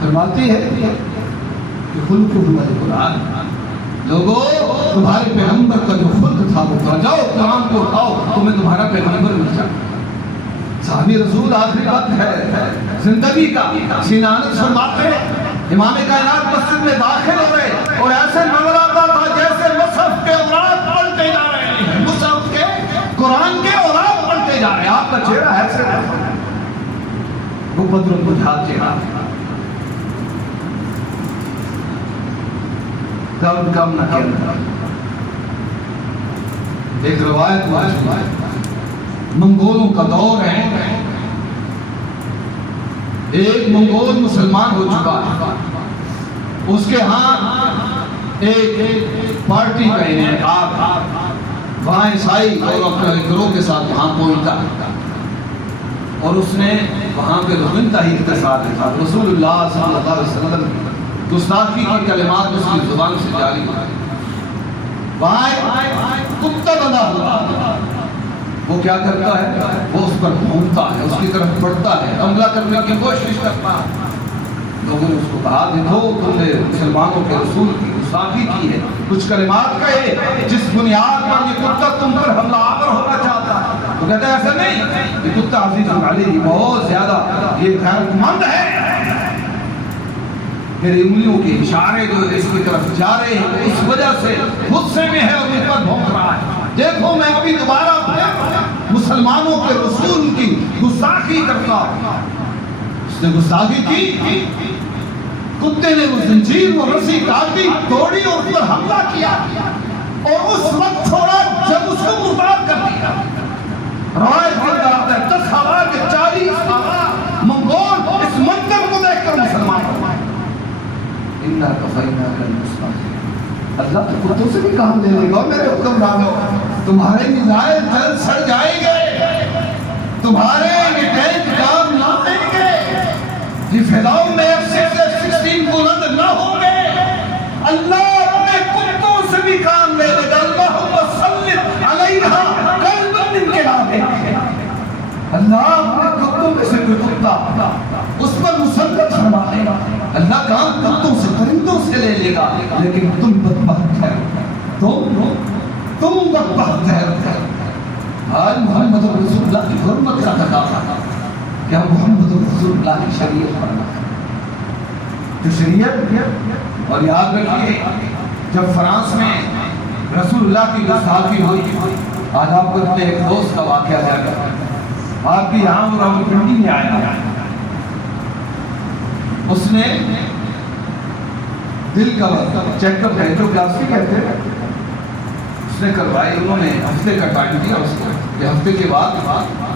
فرماتے ہیں کہ خلق ہوا قرآن، لوگوں تمہارے پیغمبر کا جو خلق تھا وہ کہا، جاؤ قرآن کو اٹھاؤ تمہیں تمہارا پیغمبر مل جائے۔ صحابی رسول آخری وقت ہے زندگی کا، سینہ انس فرماتے ہیں امام کائنات مسجد میں داخل ہو رہے اور ایسے نظر آتا تھا جیسے مصحف کے اوراق پلٹے جا رہے ہیں، مصحف کے قرآن کے اوراق پلٹے جا رہے ہیں، آپ کا چہرہ ایسے وہ بدر بجھال چہرہ، کم نہ کرنا۔ ایک روایت موجود ہے، منگولوں کا دور ہے، ایک منگول مسلمان ہو چکا ہے، اس کے ہاں ایک پارٹی کا انعقاد، وہاں عیسائی اور اپنے گروہ کے ساتھ وہاں پہنچتا ہے اور اس نے وہاں پہ انتہائی اقتصاد تھا، رسول اللہ صلی اللہ علیہ وسلم گستاخی کی کلمات اس کی زبان سے جاری ہوئے، وہاں کتا بندہ ہوا، وہ کیا کرتا ہے، وہ اس پر بھونکتا ہے، اس کی طرف بڑھتا ہے، حملہ کرنے کی کوشش کرتا ہے۔ لوگوں نے اس کو کہا دیکھو تم نے مسلمانوں کے رسول کی گستاخی کی ہے، کچھ کلمات کہے جس بنیاد پر یہ کتا تم پر حملہ آور ہونا چاہتا ہے۔ تو کہتا ہے ایسا نہیں، یہ کتا عزیز علی بہت زیادہ یہ غیرت مند ہے، میری انگلیوں کے اشارے جو اس کی طرف جا رہے ہیں اس وجہ سے غصے میں ہے اور مجھ پر بھونک رہا ہے، دیکھو میں ابھی دوبارہ مسلمانوں کے رسول کی گستاخی کرتا ہوں۔ اس نے گستاخی کی، کتے نے وہ زنجیر وہ رسی کاٹی، توڑی اور اس پر حملہ کیا اور اس وقت چھوڑا جب اس کو مرتاد کر دیا۔ روایت کے اندر آتا ہے 10,000 کے 40,000 منگول اس منظر کو دیکھ کر مسلمان ہو گئے۔ اِنَّا كَفَيْنَاكَ الْمُسْتَهْزِئِينَ، اللہ تو کتوں سے بھی کام لے لے گا، میرے حکمرانوں تمہارے میزائل جلد سڑ جائیں گے، تمہارے یہ ٹینک کام نہ آئیں گے، یہ فضاؤں میں F-16 بلند نہ ہوں گے، اللہ اپنے کتوں سے بھی کام لے لے گا۔ اللہم سلط علیہا قلبا من کلابہ، اللہ اپنے کتوں میں سے کوئی کتا اس پر مسلط فرما دے گا، اللہ کام کتوں سے پرندوں سے لے لے گا، لیکن تم بدبخت ہے، تم بدبخت ہے۔ آج محمد رسول اللہ کی حرمت کا تقاضا، کیا محمد رسول اللہ کی شریعت پڑھنا ہے، تشریح. اور یاد رکھیے جب فرانس میں رسول اللہ کی گستاخی ہوئی، آج آپ کو اپنے ایک دوست کا واقعہ جا کر آپ کی یہاں اور آپ کی پنڈی میں آیا، اس نے دل کا چیک اپ اینجیوپلاسٹی کہتے ہیں اس نے کروائی. انہوں نے ہفتے کا ٹائم دیا اس کو کہ ہفتے کے بعد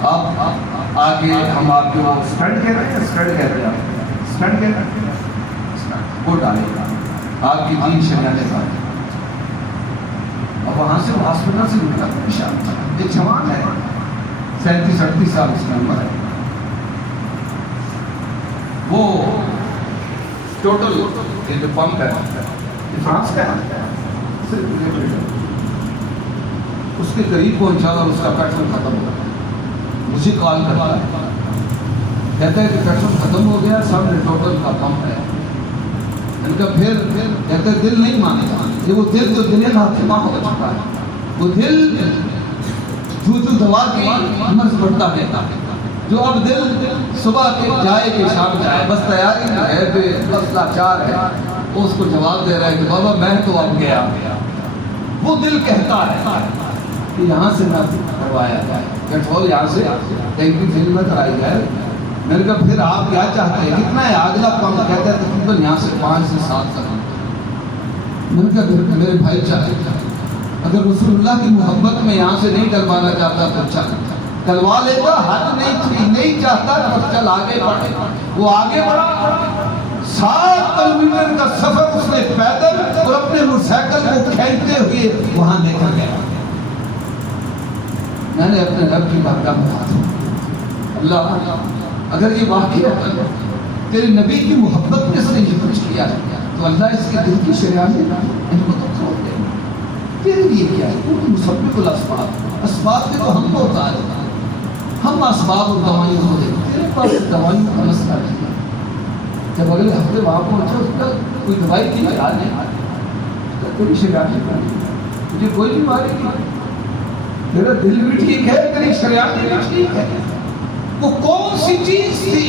آپ آگے ہم آپ کو اسٹنٹ کہہ رہے ہیں، اسٹنٹ کہتے ہیں، اسٹنٹ کہتے ہیں، وہ ڈالے گا آپ کی 3 شریانے ساتھ. اور وہاں سے ہاسپٹل سے نکلا ایک جوان ہے 37-38 سال اس کی عمر ہے. وہ ٹوٹل یہ جو پمپ ہے فرانس کا ہے، اس کے قریب پہنچا اور اس کا پیٹرول ختم ہو گیا. مجھے کال کرتا ہے، کہتا ہے کہ پیٹرول ختم ہو گیا، سب ٹوٹل کا پمپ ہے. ان کا پھر کہتا ہے دل نہیں مانے گا، یہ وہ دل جو دل ناتما ہو چکا ہے، وہ دل جو دوا کی مرض بڑھتا رہتا ہے، جو اب دل صبح کے جائے کہ شام جائے، بس تیاری میں ہے، بس لاچار ہے. وہ اس کو جواب دے رہا ہے کہ بابا میں تو اب گیا. وہ دل کہتا ہے کہ یہاں سے نہ کروایا جائے پیٹرول، یہاں سے ٹینکی فل میں کرائی جائے. میں نے کہا پھر آپ کیا چاہتے ہیں، کتنا ہے اگلا پمپ؟ کہتا ہے تقریباً یہاں سے 5 سے 7 تک. میں نے کہا میرے بھائی چاہے اگر رسول اللہ کی محبت میں یہاں سے نہیں ڈلوانا چاہتا تو چل ڈلوا لیتا، حد نہیں چاہتا تو چل آگے بڑھے. وہ آگے بڑھا، 7 کلومیٹر کا سفر اس نے پیدل اور اپنے موٹر سائیکل کو کھینچتے ہوئے وہاں نکل گیا. میں نے اپنے رب کی بارگاہ میں کہا اللہ اگر یہ واقعہ تیرے نبی کی محبت میں سے یہ کچھ کیا تو اللہ اس کے دل کی شریانے ان کو تو کھول دے. تیرے لیے کیا ہے؟ وہ مسبب الاسباب، اسباب کے تو ہم کو ہوتا ہے، ہم اسباب اور دوائیوں کو دیتے. تیرے پاس دوائیوں کا مسئلہ نہیں ہے. جب اگلے ہفتے وہاں پہنچے اس کا کوئی دوائی کی علاج نہیں، تیری شریانے مجھے کوئی بیماری نہیں، میرا دل بھی ٹھیک ہے، تیری شریانے بھی ٹھیک ہے. وہ کون سی چیز تھی؟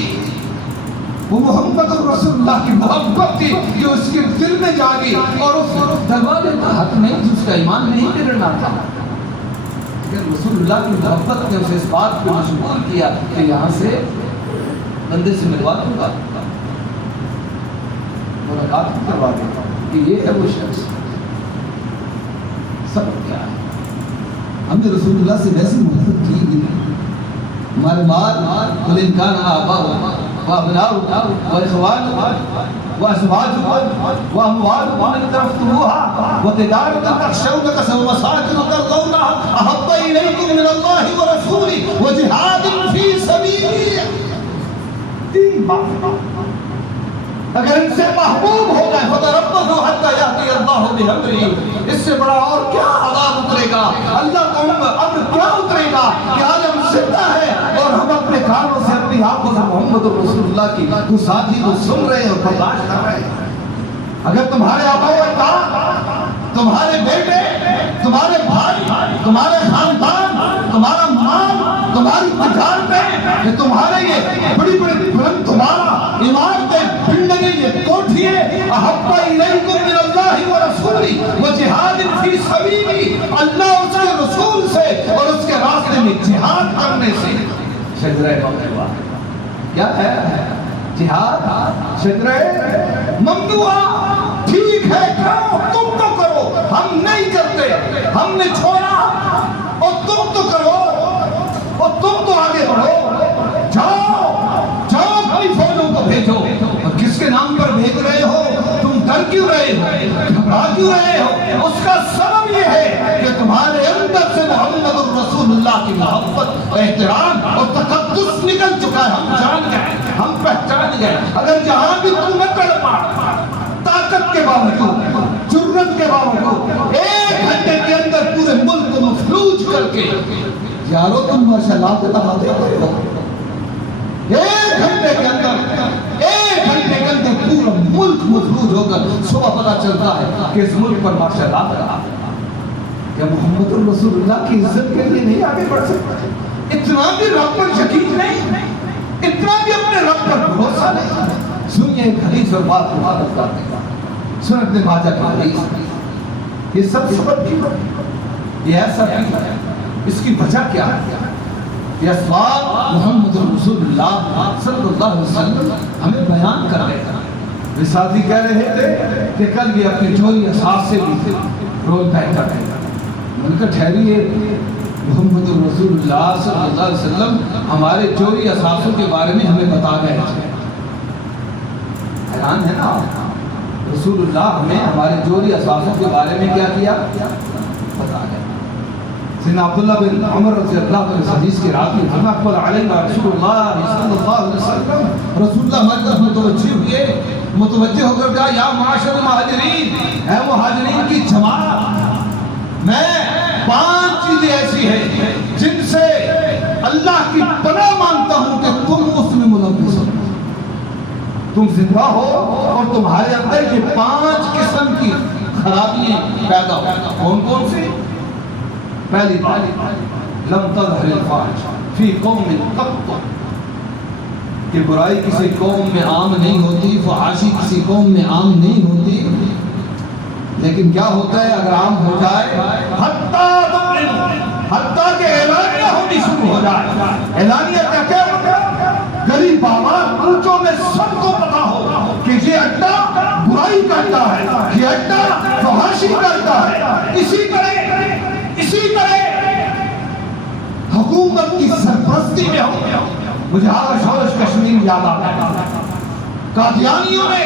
وہ محمد رسول اللہ کی محبت تھی جو اس کے دل میں جاگی اور اس دروازے کا حق نہیں، اس کا ایمان نہیں بگڑنا تھا. لیکن رسول اللہ کی محبت نے اسے اس بات کو مجبور کیا کہ یہاں سے بندے سے ملوا دوں گا، ملاقات کروا دوں گا کہ یہ ہے وہ شخص. سب کیا ہے؟ ہم نے رسول اللہ سے ویسی محبت کی نہیں. ہمارے مال قل ان کان آباؤکم وابناؤکم واخوانکم وازواجکم واموالکم اقترفتموها وتجارة تخشون كسبها ومساكن ترضونها احب اليكم من الله ورسوله وجهاد في سبيله. تین بات اگر ان سے محبوب ہو گئے فتربصوا حتى يأتي الله بأمره، اس سے بڑا اور کیا عذاب اترے گا، اللہ کا امر کیا اترے گا کہ عالم زندہ ہے اور ہم اپنے کانوں سے اپنی آنکھوں سے محمد رسول اللہ کی گستاخی کو سن رہے ہیں اور برداشت کر رہے ہیں. اگر تمہارے آبا و اجداد، تمہارے بیٹے، تمہارے بھائی، تمہارے خاندان، تمہارا مال، تمہاری تجارتیں، یہ تمہارے یہ بڑی بڑی بلند تمہارا عمارتیں، بلڈنگیں، یہ کوٹھییں، احب الیکم من اللہ ورسولہ وجہاد فی سبیلہ، اللہ اس کے رسول سے اور اس کے راستے میں جہاد کرنے سے. شجرہ ممنوعہ کیا ہے؟ جہاد شجرہ ممنوعہ. ٹھیک ہے کرو، تم تو کرو، ہم نہیں کرتے، ہم نے چھوڑا اور تم تو کرو اور تم تو آگے بڑھو. جاؤ اپنی فوجوں کو بھیجو. اور کس کے نام پر بھیج رہے ہو؟ تم ڈر کیوں رہے ہو، گھبرا کیوں رہے ہو؟ اس کا سبب یہ ہے کہ تمہارے اندر سے محمد رسول اللہ کی محبت، احترام اور تقدس نکل چکا ہے. ہم جان گئے، ہم پہچان گئے. اگر جہاں بھی تم نہ تڑپا، طاقت کے باوجود، جرت کے باوجود، 1 گھنٹے کے اندر پورے ملک کو مفلوج کر کے، یارو تم ماشاء اللہ کو دعا دے رہے ہو. 1 گھنٹے کے اندر پورا ملک مفلوج ہو کر صبح پتہ چلتا ہے کہ اس ملک پر ماشاء اللہ رہا. کیا محمد رسول اللہ کی عزت کے لیے نہیں آگے بڑھ سکتا؟ اتنا بھی رب پر یقین نہیں، اتنا بھی اپنے رب پر بھروسہ نہیں. سنیے ایک حدیث اور بات کو عادت کرتے ہیں. سنن ابن ماجہ کی حدیث. یہ سب سبب کی یہ ایسا ہے. اس کی وجہ کیا ہے؟ یہ اسباب محمد رسول اللہ صلی اللہ علیہ وسلم ہمیں بیان کر رہے ہیں. ساتھی کہہ رہے تھے کہ کل یہ اپنے جوہری اثاث سے بھی رول بیک کر رہے ہیں. ان کا ٹھہریے محمد رسول اللہ صلی اللہ علیہ وسلم ہمارے جوہری اثاثوں کے بارے میں ہمیں بتا گئے ہیں. حیران ہے نا. رسول اللہ ہمیں ہمارے جوہری اثاثوں کے بارے میں کیا کیا بتا گئے. سیدنا عبداللہ بن عمر رضی اللہ عنہ حدیث کے راوی فرماتے ہیں اقبل علینا رسول اللہ صلی اللہ علیہ وسلم. رسول اللہ ہماری طرف متوجہ ہو کر کہا یا معاشر المہاجرین، اے مہاجرین کی جماعت، میں 5 چیزیں ایسی ہیں جن سے اللہ کی پناہ مانگتا ہوں کہ تم اس میں ملوث ہو، تم زندہ ہو اور تمہارے اندر یہ 5 قسم کی خرابیاں پیدا ہو. کون کون سی؟ پہلی بات لم تظہر الفاحشہ فی قوم قط، کہ برائی کسی قوم میں عام نہیں ہوتی، فحاشی کسی قوم میں عام نہیں ہوتی. لیکن کیا ہوتا ہے اگر عام ہو جائے؟ حتیٰ کہ اعلانیہ ہونی شروع ہو جائے. اعلانیہ کیا ہوتا ہے؟ گلی باغات کوچوں میں سب کو پتا ہو کہ یہ اڈا برائی کا اڈا ہے، یہ اڈا فحاشی کا اڈا ہے. اسی طرح حکومت کی سرپرستی میں ہو. مجھے آج شورش کشمیر یاد آتا ہے. قادیانیوں نے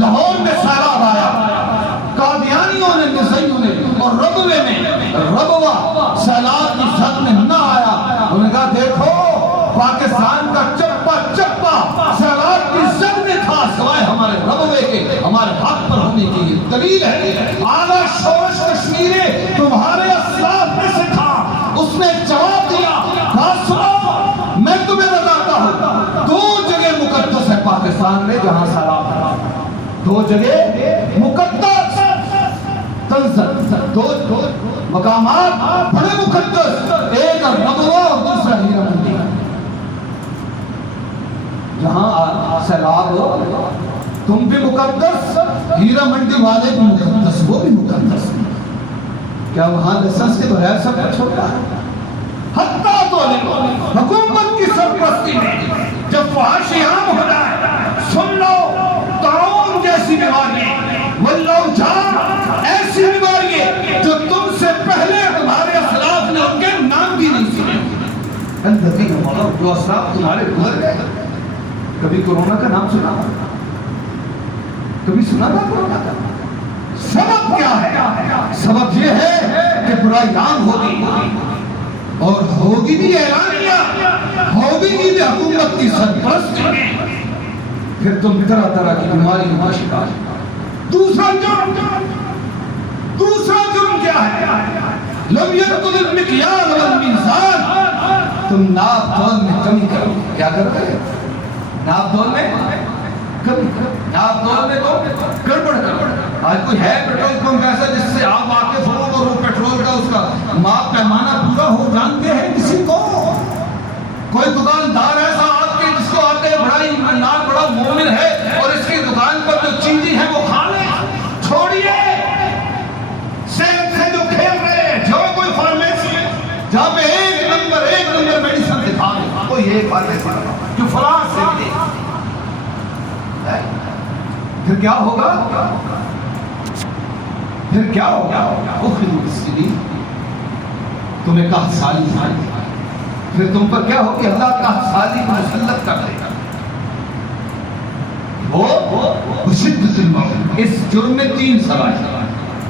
لاہور میں سیلاب آیا، قادیانیوں نے نزیوں نے اور ربوے میں ربوہ سیلاب کی زد میں نہ آیا. انہوں نے کہا دیکھو پاکستان کا چپا چپا سیلاب کی زد میں تھا، سوائے ہمارے ربوے کے ہمارے ہاتھ پر ہونے کی یہ دلیل ہے. اعلیٰ شورش کشمیر تمہارے اسلاف میں سے تھا. اس نے جواب دیا کہا سنو میں تمہیں بتاتا ہوں 2 جگہ مقدس ہے پاکستان میں جہاں سیلاب تھا. 2 جگہ مقدس دو مقامات بڑے مقدس، ایک ربوہ اور دوسرا ہیرا منڈی. جہاں سیلاب ہو تم بھی مقدس، ہیرا منڈی والے بھی مقدس، وہ بھی مقدس. کیا وہاں لسنس کے بغیر سب کچھ ہوتا ہے؟ حتیٰ تو حکومت کی سرپرستی میں جب فحاشی عام ہو جائے، سن لو طاعون جیسی بیماریاں، واللوجاع ایسی بیماریاں جو تم سے پہلے تمہارے اسلاف نے ان کے نام بھی نہیں سنے. جو اسلاف تمہارے گزر گئے. کبھی کورونا کا نام سنا؟ کبھی سنا تھا کورونا کا؟ سبب کیا ہے؟ سبب یہ ہے کہ برائی عام ہوگی اور ہوگی بھی اعلانیہ، ہوگی بھی حکومت کی سرپرستی میں. پھر تم طرح طرح کی بیماریوں کا شکار. دوسرا جرم کیا ہے؟ لم یقل المکیال والمیزان. تم ناپ تول میں کمی کرو. کیا کر رہے ہیں؟ ناپ تول میں کمی کرو. ناپ تول میں تو گڑبڑ کرو. آج کوئی ہے پیٹرول پمپ ایسا جس سے آپ واقف ہو اور وہ پیٹرول کا اس کا ماپ پیمانہ پورا ہو؟ جانتے ہیں کسی کو؟ کوئی دکاندار ایسا آپ کے جس کو آتے ہیں بڑا ایماندار بڑا مومن ہے اور اس کی دکان پر جو چیزیں ہیں وہ کھا لیں؟ چھوڑیے. صحت سے جو کھیل رہے ہیں، جو کوئی فارمیسی جہاں پہ ایک نمبر میڈیسن دکھا دیں، کوئی ایک فارمیسی جو فلاں سے ملے، پھر کیا ہوگا؟ تمہیں قحط سالی پھر تم پر کیا ہوگی؟ اللہ قحط سالی کو مسلط کر دے گا. وہ شدت الموت. اس جرم میں 3 سزائیں.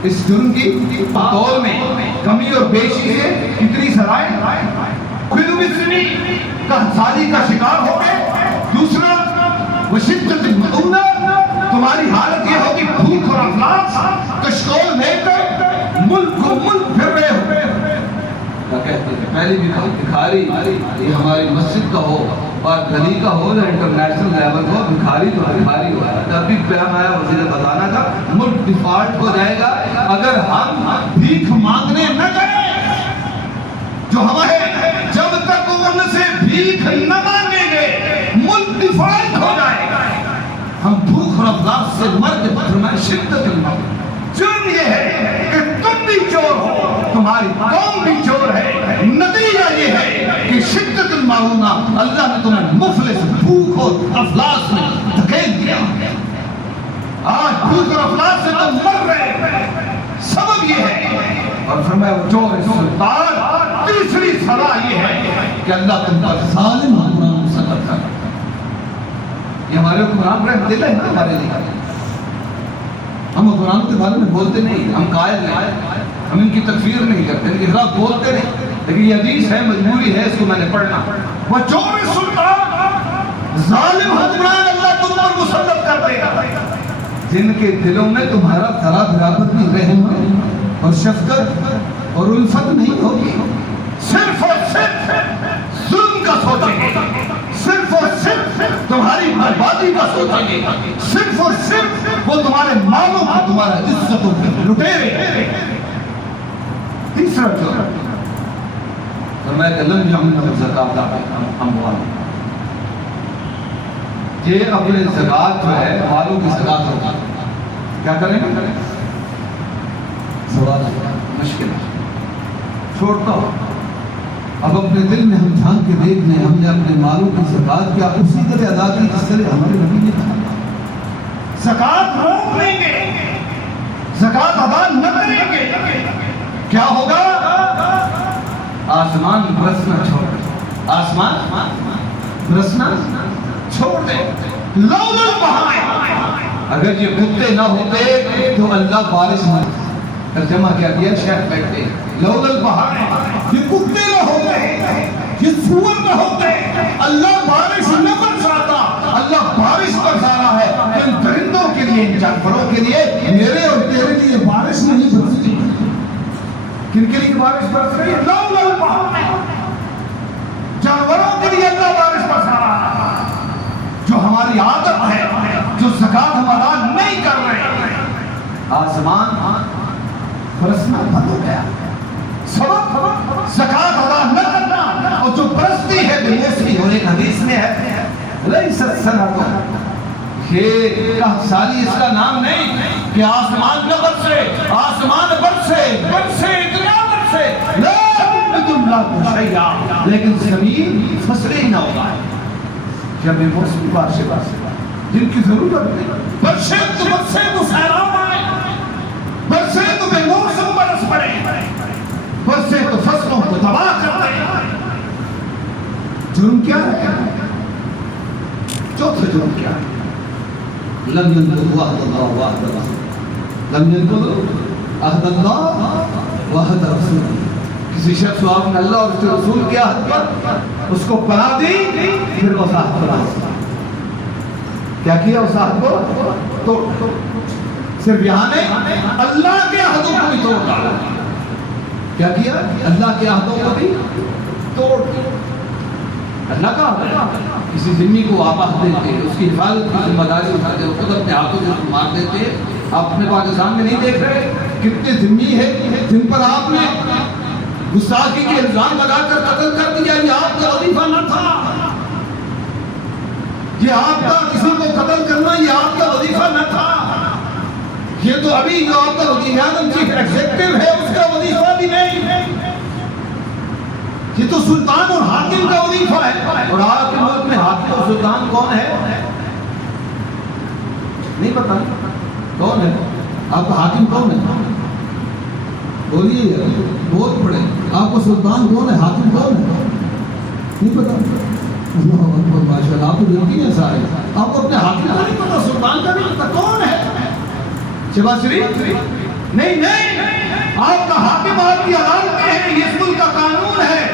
اس جرم کی طول میں کمی اور بیشی سے کتنی سزائیں؟ خود مسلمی قحط سالی کا شکار ہو گئے. دوسرا وہ شدت الموت، تمہاری حالت یہ ہوگی بھوک اور افلاس، کشکول لے کر ملک کو ملک پھر رہے ہو. کیا کہتے ہیں؟ پہلی بھکاری یہ ہماری مسجد کا ہو اور گلی کا ہو یا انٹرنیشنل لیول ہو، بھکاری تو بھکاری ہو. تب بھی پیغام آیا وزیر بتانا تھا ملک ڈیفالٹ ہو جائے گا اگر ہم بھیک مانگنے نہ جائیں. جو ہمارے جب تک ان سے بھیک نہ مانگیں گے ملک ڈیفالٹ ہو جائے گا. ہم بھوک اور افلاس سے مر کے فرمائے شدت الموت، جرم یہ ہے کہ تم بھی چور ہو، تمہاری قوم بھی چور ہے، نتیجہ یہ ہے کہ شدت المعونہ اللہ نے تمہیں مفلس بھوک اور افلاس میں دھکیل دیا۔ آج بھوک اور افلاس سے تم مر رہے، سبب یہ ہے، اور فرمایا وہ چور سلطان، تیسری سزا یہ ہے کہ اللہ تم پر ظالم حکمران مسلط کر۔ یہ ہمارے حکمران رحمت اللہ ہے ہمارے لیے، ہم حکمران کے بارے میں بولتے نہیں، ہم قائل نہیں، ہم ان کی تکفیر نہیں کرتے، ان کے خلاف بولتے نہیں، لیکن یہ حدیث ہے، مجبوری ہے، اس کو میں نے پڑھنا۔ وہ چور سلطان، ظالم حکمران اللہ تم پر مسلط کر دے گا، جن کے دلوں میں تمہارا ذرا برابر بھی رحم اور شفقت اور الفت نہیں ہوگی، صرف اور صرف ظلم کا سوچیں گے، صرف اور صرف تمہاری بربادی کا سوچیں گے، صرف اور صرف وہ تمہارے مالوں کا، تمہارا عزتوں کے لٹیرے۔ تیسرا چور فرمایا کہ لم یمنع الزکاۃ اموالہم، یہ اپنے زکوٰۃ جو ہے مالوں کی زکوٰۃ ہوگی، کیا کریں گے؟ سوال مشکل ہے، چھوڑتا ہوں۔ اب اپنے دل میں ہم جھانک کے دیکھ لیں، ہم نے اپنے مالوں کی زکوٰۃ کیا اسی طرح ادا کی جس طرح ہمارے نبی نے کہا؟ زکوٰۃ روک لیں گے، زکوٰۃ ادا نہ کریں گے، کیا ہوگا؟ آسمان برسنا چھوڑ دے، آسمان برسنا چھوڑ دے، لولا البہائم، اگر یہ کتے نہ ہوتے تو اللہ بارش نہ، ترجمہ کیا دیا شیخ بیٹھتے، لولا البہائم، یہ کتے نہ ہوتے، یہ سور نہ ہوتے، اللہ بارش نہ برساتا۔ اللہ بارش برسا رہا ہے ان درندوں کے لیے، ان جانوروں کے لیے، میرے اور تیرے لیے بارش نہیں برستی۔ کن کے لیے بارش برس رہی ہے؟ لولا البہائم، جانوروں کے لیے اللہ بارش برسا رہا ہے۔ جو ہماری عادت ہے، جو زکوٰۃ ہم ادا نہیں کر رہے، آسمان برسنا بند ہو گیا، سبب زکوٰۃ ادا نہ کرنا، اور جو برستی ہے بے موسمی، اور ایک حدیث میں ہے لیست سنۃ، یہ سالی اس کا نام نہیں کہ آسمان نہ برسے، آسمان برسے، برسے، اتنا برسے، لا تنبت اللہ شیئا، لیکن زمین فصلیں نہ اگائے۔ جب بے موسمی بارشیں جن کی ضرورت نہیں، برسے تو برسے تو سیلاب آئے، برسے تو بے موسم برس پڑے، برسے تو فصلوں کو تباہ کر دے۔ جرم کیا ہے؟ چوتھا جرم کیا ہے؟ لم ينقضوا عهد الله وعهد رسوله، لم ينقضوا عهد الله وعهد رسوله، کسی شخص کو آپ نے اللہ اور اس کے رسول کے عہد پر اس کو پناہ دی، پھر اس عہد پر کیا کیا؟ اس عہد کو توڑ، صرف یہاں نے اللہ کے عہدوں کو بھی توڑ ڈالا۔ کیا کیا؟ اللہ کے عہدوں کو بھی توڑ دیا۔ اللہ کا کسی ذمہ کو آپ عہد دیتے، اس کی حفاظت کی ذمہ داری اٹھاتے، خود اپنے ہاتھوں سے مار دیتے۔ آپ اپنے پاکستان میں نہیں دیکھ رہے کتنے ذمہ ہے جن پر آپ نے گستاخی کے الزام لگا کر قتل کر دیا؟ یہ آپ کا وظیفہ نہ تھا، یہ آپ کا کسی کو قتل کرنا یہ آپ کا وظیفہ نہ تھا، یہ تو ابھی جو آپ کا وزیر اعظم چیف ایگزیکٹو ہے اس کا وظیفہ بھی نہیں، یہ تو سلطان اور حاکم کا وظیفہ ہے۔ اور آپ کے ملک میں حاکم اور سلطان کون ہے؟ نہیں پتا کون ہے؟ آپ کا حاکم کون ہے؟ بولیے، بہت پڑے، آپ کو سلطان کون ہے، حاکم کون ہے؟ نہیں پتا؟ اللہ اکبر، ماشاء اللہ، آپ کو جلدی ہیں سارے، آپ کو اپنے حاکم کا نہیں پتا، سلطان کا نہیں پتا، کون ہے؟ شہباز شریف؟ نہیں، آپ کا حاکم آپ کی عدالت میں ہے، یہ اس ملک کا قانون ہے۔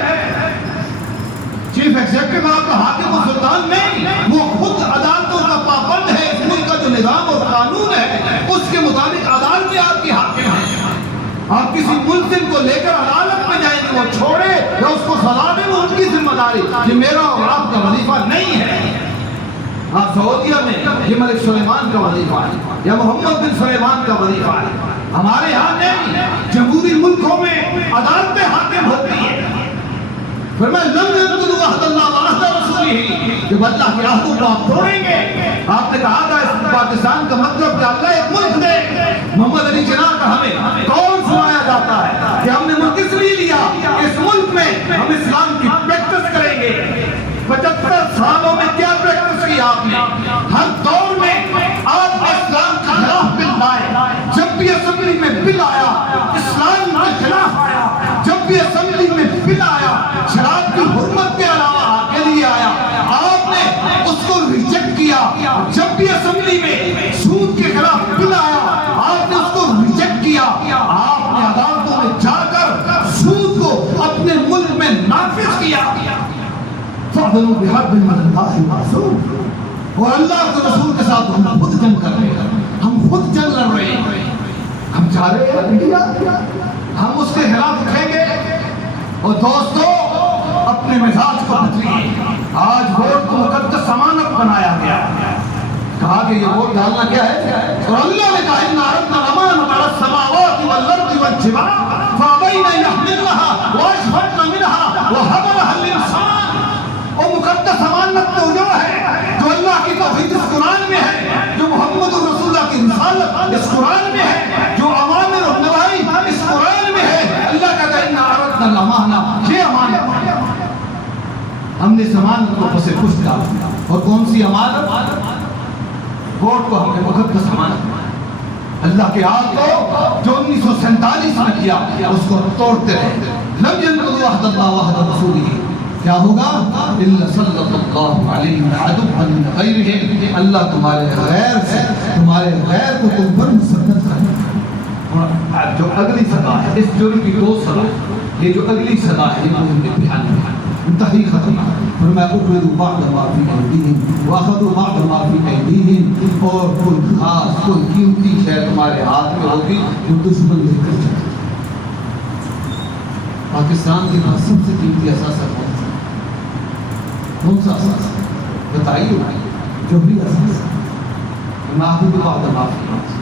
چیف ایگزیکٹو آپ کا حاکم و سلطان نہیں، وہ خود عدالتوں کا پابند ہے۔ اس ملک کا جو نظام اور قانون ہے اس کے مطابق عدالت میں آپ کی حاکم ہے۔ آپ کسی ملزم کو لے کر عدالت میں جائیں گے، وہ چھوڑے یا اس کو سزا دیں، وہ ان کی ذمہ داری، یہ میرا اور آپ کا وظیفہ نہیں ہے۔ ہاں، سعودیہ میں یہ ملک سلیمان کا وظیفہ ہے یا محمد بن سلیمان کا وظیفہ ہے، ہمارے ہاں نہیں۔ جمہوری ملکوں میں عدالتیں حاکم ہوتی ہیں، فرمایا لم ينقضوا عهد الله وعهد رسوله، جب اللہ کے عہد کو آپ توڑیں گے. آپ نے کہا تھا اس پاکستان کا مطلب کہ اللہ ایک ملک دے. محمد علی جناح کا ہمیں کون سنایا جاتا ہے کہ ہم نے ملک اس لیے لیا کہ اس ملک میں ہم اسلام کی پریکٹس کریں گے. 75 سالوں میں کیا پریکٹس کی آپ نے؟ ہر دور میں آپ اسلام کے خلاف بل لائے. جب بھی اسمبلی میں بل آیا اسلام کے خلاف آیا. جب بھی اسمبلی میں بل آیا شراب کی حرمت کے علاوہ کے لیے آیا، آپ نے اس کو ریجیکٹ کیا. جب بھی اسمبلی میں سود کے خلاف بل آیا آپ نے اس کو ریجیکٹ کیا. آپ نے عدالتوں میں جا کر سود کو اپنے ملک میں نافذ کیا. فَأْذَنُوا بِحَرْبٍ مِّنَ اللَّهِ وَرَسُولِهِ، اور اللہ کے رسول کے ساتھ ہم خود جنگ کر رہے ہیں، ہم خود جنگ لڑ رہے ہیں. ہم چاہ رہے ہیں انڈیا ہم اس کے خلاف اٹھیں گے. اور دوستو اپنے مزاج کو بدلیے. آج ووٹ کو مقدس امانت بنایا گیا، کہا کہ یہ ووٹ ڈالنا کیا ہے، اور اللہ نے کہا ان عرضنا الامانۃ علی السماوات والارض والجبال فابین ان یحملنها واشفقن منها وحملها الانسان. وہ مقدس امانت تو جو ہے جو اللہ کی توحید اس قرآن میں ہے، جو محمد رسول اللہ کی رسالت اس قرآن میں ہے، جو اوامر و نواہی اس قرآن میں ہے. اللہ کہتا ہے ان عرضنا الامانۃ، یہ امانت ہم نے اس امانت کو پس پشت ڈال دیا. اور کون سی امانت؟ ووٹ کو ہم نے مقدس امانت. اللہ کے عہد کو جو 1947 میں کیا اس کو توڑتے رہے. لم ينقضوا عهد الله وعهد رسوله، کیا ہوگا؟ الا صلی اللہ علیہ وسلم غیرہ، اللہ تمہارے غیر سے تمہارے غیر کو تم پر مسلط کرے. اور جو اگلی صدا ہے اس جرم کی 2 صدا، یہ جو اگلی صدا ہے یہ امتحان ہے انتہائی ختم. فرمایا اخرجوا بعض ما فی ایدیہم واخذوا بعض ما فی ایدیہم، اور کوئی خاص کوئی قیمتی شے تمہارے ہاتھ میں ہوگی جو دشمن لے کر جائے. پاکستان کے پاس سب سے قیمتی اثاثہ کون سا اثاثہ بتائیے؟ جو بھی اثاثہ معبود بعض ما فی،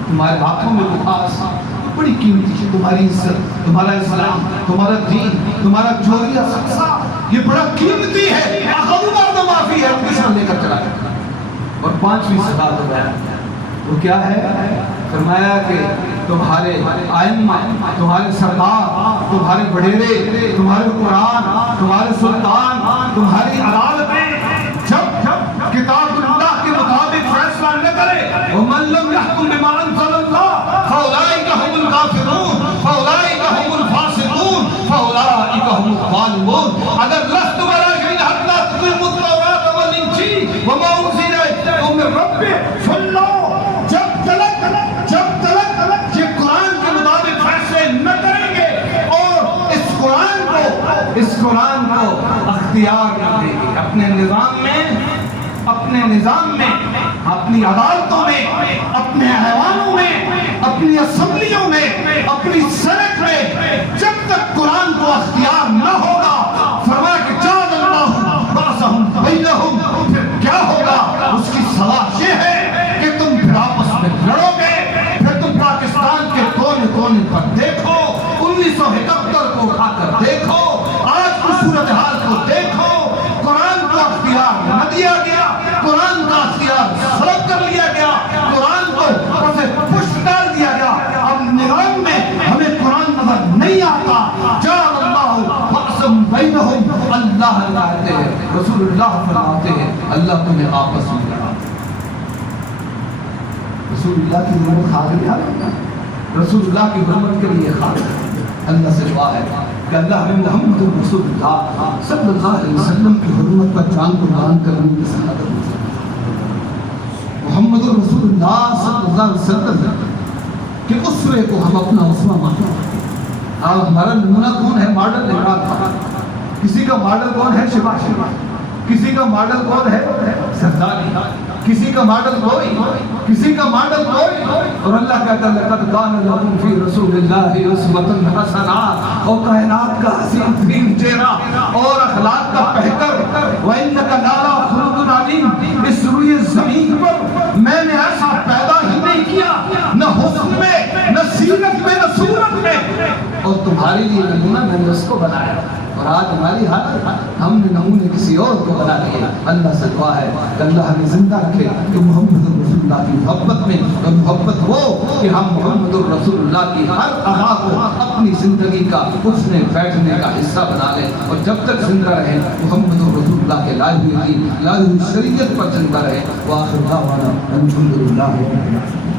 تمہارے ہاتھوں میں کوئی خاص بڑی قیمتی ہے، تمہاری عزت، تمہارا اسلام، تمہارا دین، تمہارا چوری اثاثہ یہ بڑا قیمتی ہے. اخذوا بعض ما فی ہے، دشمن لے کر چلا گیا. اور 5ویں صدا جو ہے وہ کیا ہے؟ فرمایا کہ تمہارے ائمہ، تمہارے سردار، تمہارے بڑیرے، تمہارے قرآن، تمہارے سلطان، تمہاری عدالتیں جب کتاب اللہ کے مطابق فیصلہ نہ کرے، وَمَن لَّمْ يَحْكُم بِمَا أَنزَلَ اللَّهُ فَأُولَٰئِكَ هُمُ الْكَافِرُونَ فَأُولَٰئِكَ هُمُ الْفَاسِقُونَ فَأُولَٰئِكَ هُمُ الظَّالِمُونَ. اگر لست براجعین حتیٰ تقیموا التوراۃ والانجیل وما انزل الیکم من ربکم، سن لو جب تلک یہ قرآن کے مطابق فیصلے نہ کریں گے اور اس قرآن کو اختیار نہ دیں گے اپنے نظام میں، اپنی عدالتوں میں، اپنے ایوانوں میں، اپنی اسمبلیوں میں، اپنی سینٹ میں، جب تک قرآن کو اختیار نہ ہوگا، فرمایا کہ جعل اللہ بعثہم بینہم، پھر کیا ہوگا؟ اس کی سزا یہ ہے کہ تم پھر آپس میں لڑو گے. پھر تم پاکستان کے کونے کونے پر دیکھو، 1971 کو اٹھا کر دیکھو، آج کی صورتحال کو دیکھو. قرآن کو اختیار نہ دیا گیا، قرآن کا اختیار سلب کر لیا گیا، قرآن کو اسے پشت ڈال دیا گیا. اب نظام میں ہمیں قرآن نظر نہیں آتا. جعل اللہ بعثہم بینہم، اللہ کہتے ہیں، رسول اللہ فرماتے ہیں اللہ تمہیں آپس میں لڑا. رسول اللہ کی حرمت خاطر ہے، رسول اللہ کی حرمت کے لیے خاطر ہے. اللہ سے دعا ہے کہ اللہ ہمیں محمد رسول اللہ صلی اللہ علیہ وسلم کی حرمت پر جان قربان کرنے کی سعادت نصیب فرمائے. محمد رسول اللہ صلی اللہ علیہ وسلم کے اسوے کو ہم اپنا اسوہ مانتے ہیں. ہمارا نمونہ کون ہے؟ ماڈل عمران خان. کسی کا ماڈل کون ہے؟ شہباز شریف. کسی کا ماڈل کون ہے؟ زرداری. کسی کا ماڈل کوئی، کسی کا ماڈل کوئی. اور اللہ کہتا ہے لقد کان لکم فی رسول اللہ اسوۃ حسنہ، اور کائنات کا حسین ترین چہرہ اور اخلاق کا بہتر. وانک لعلی خلق عظیم، اس روئے زمین پر میں نے ایسا پیدا ہی نہیں کیا، نہ حسن میں، نہ سیرت میں، نہ صورت میں، اور تمہارے لیے نمونہ میں نے اس کو بنایا. اور اور آج ہماری حالت ہم نے نمونے کسی اور کو بنا لیے. اللہ سے دعا ہے کہ اللہ ہمیں زندہ رکھے کہ محمد رسول اللہ کی محبت میں، اور محبت وہ کہ ہم محمد رسول اللہ کی ہر ادا کو اپنی زندگی کا اٹھنے بیٹھنے کا حصہ بنا لیں، اور جب تک زندہ رہیں محمد رسول اللہ کے لائے ہوئے کی لائے ہوئی شریعت پر زندہ رہیں. وآخر دعوانا الحمد للہ.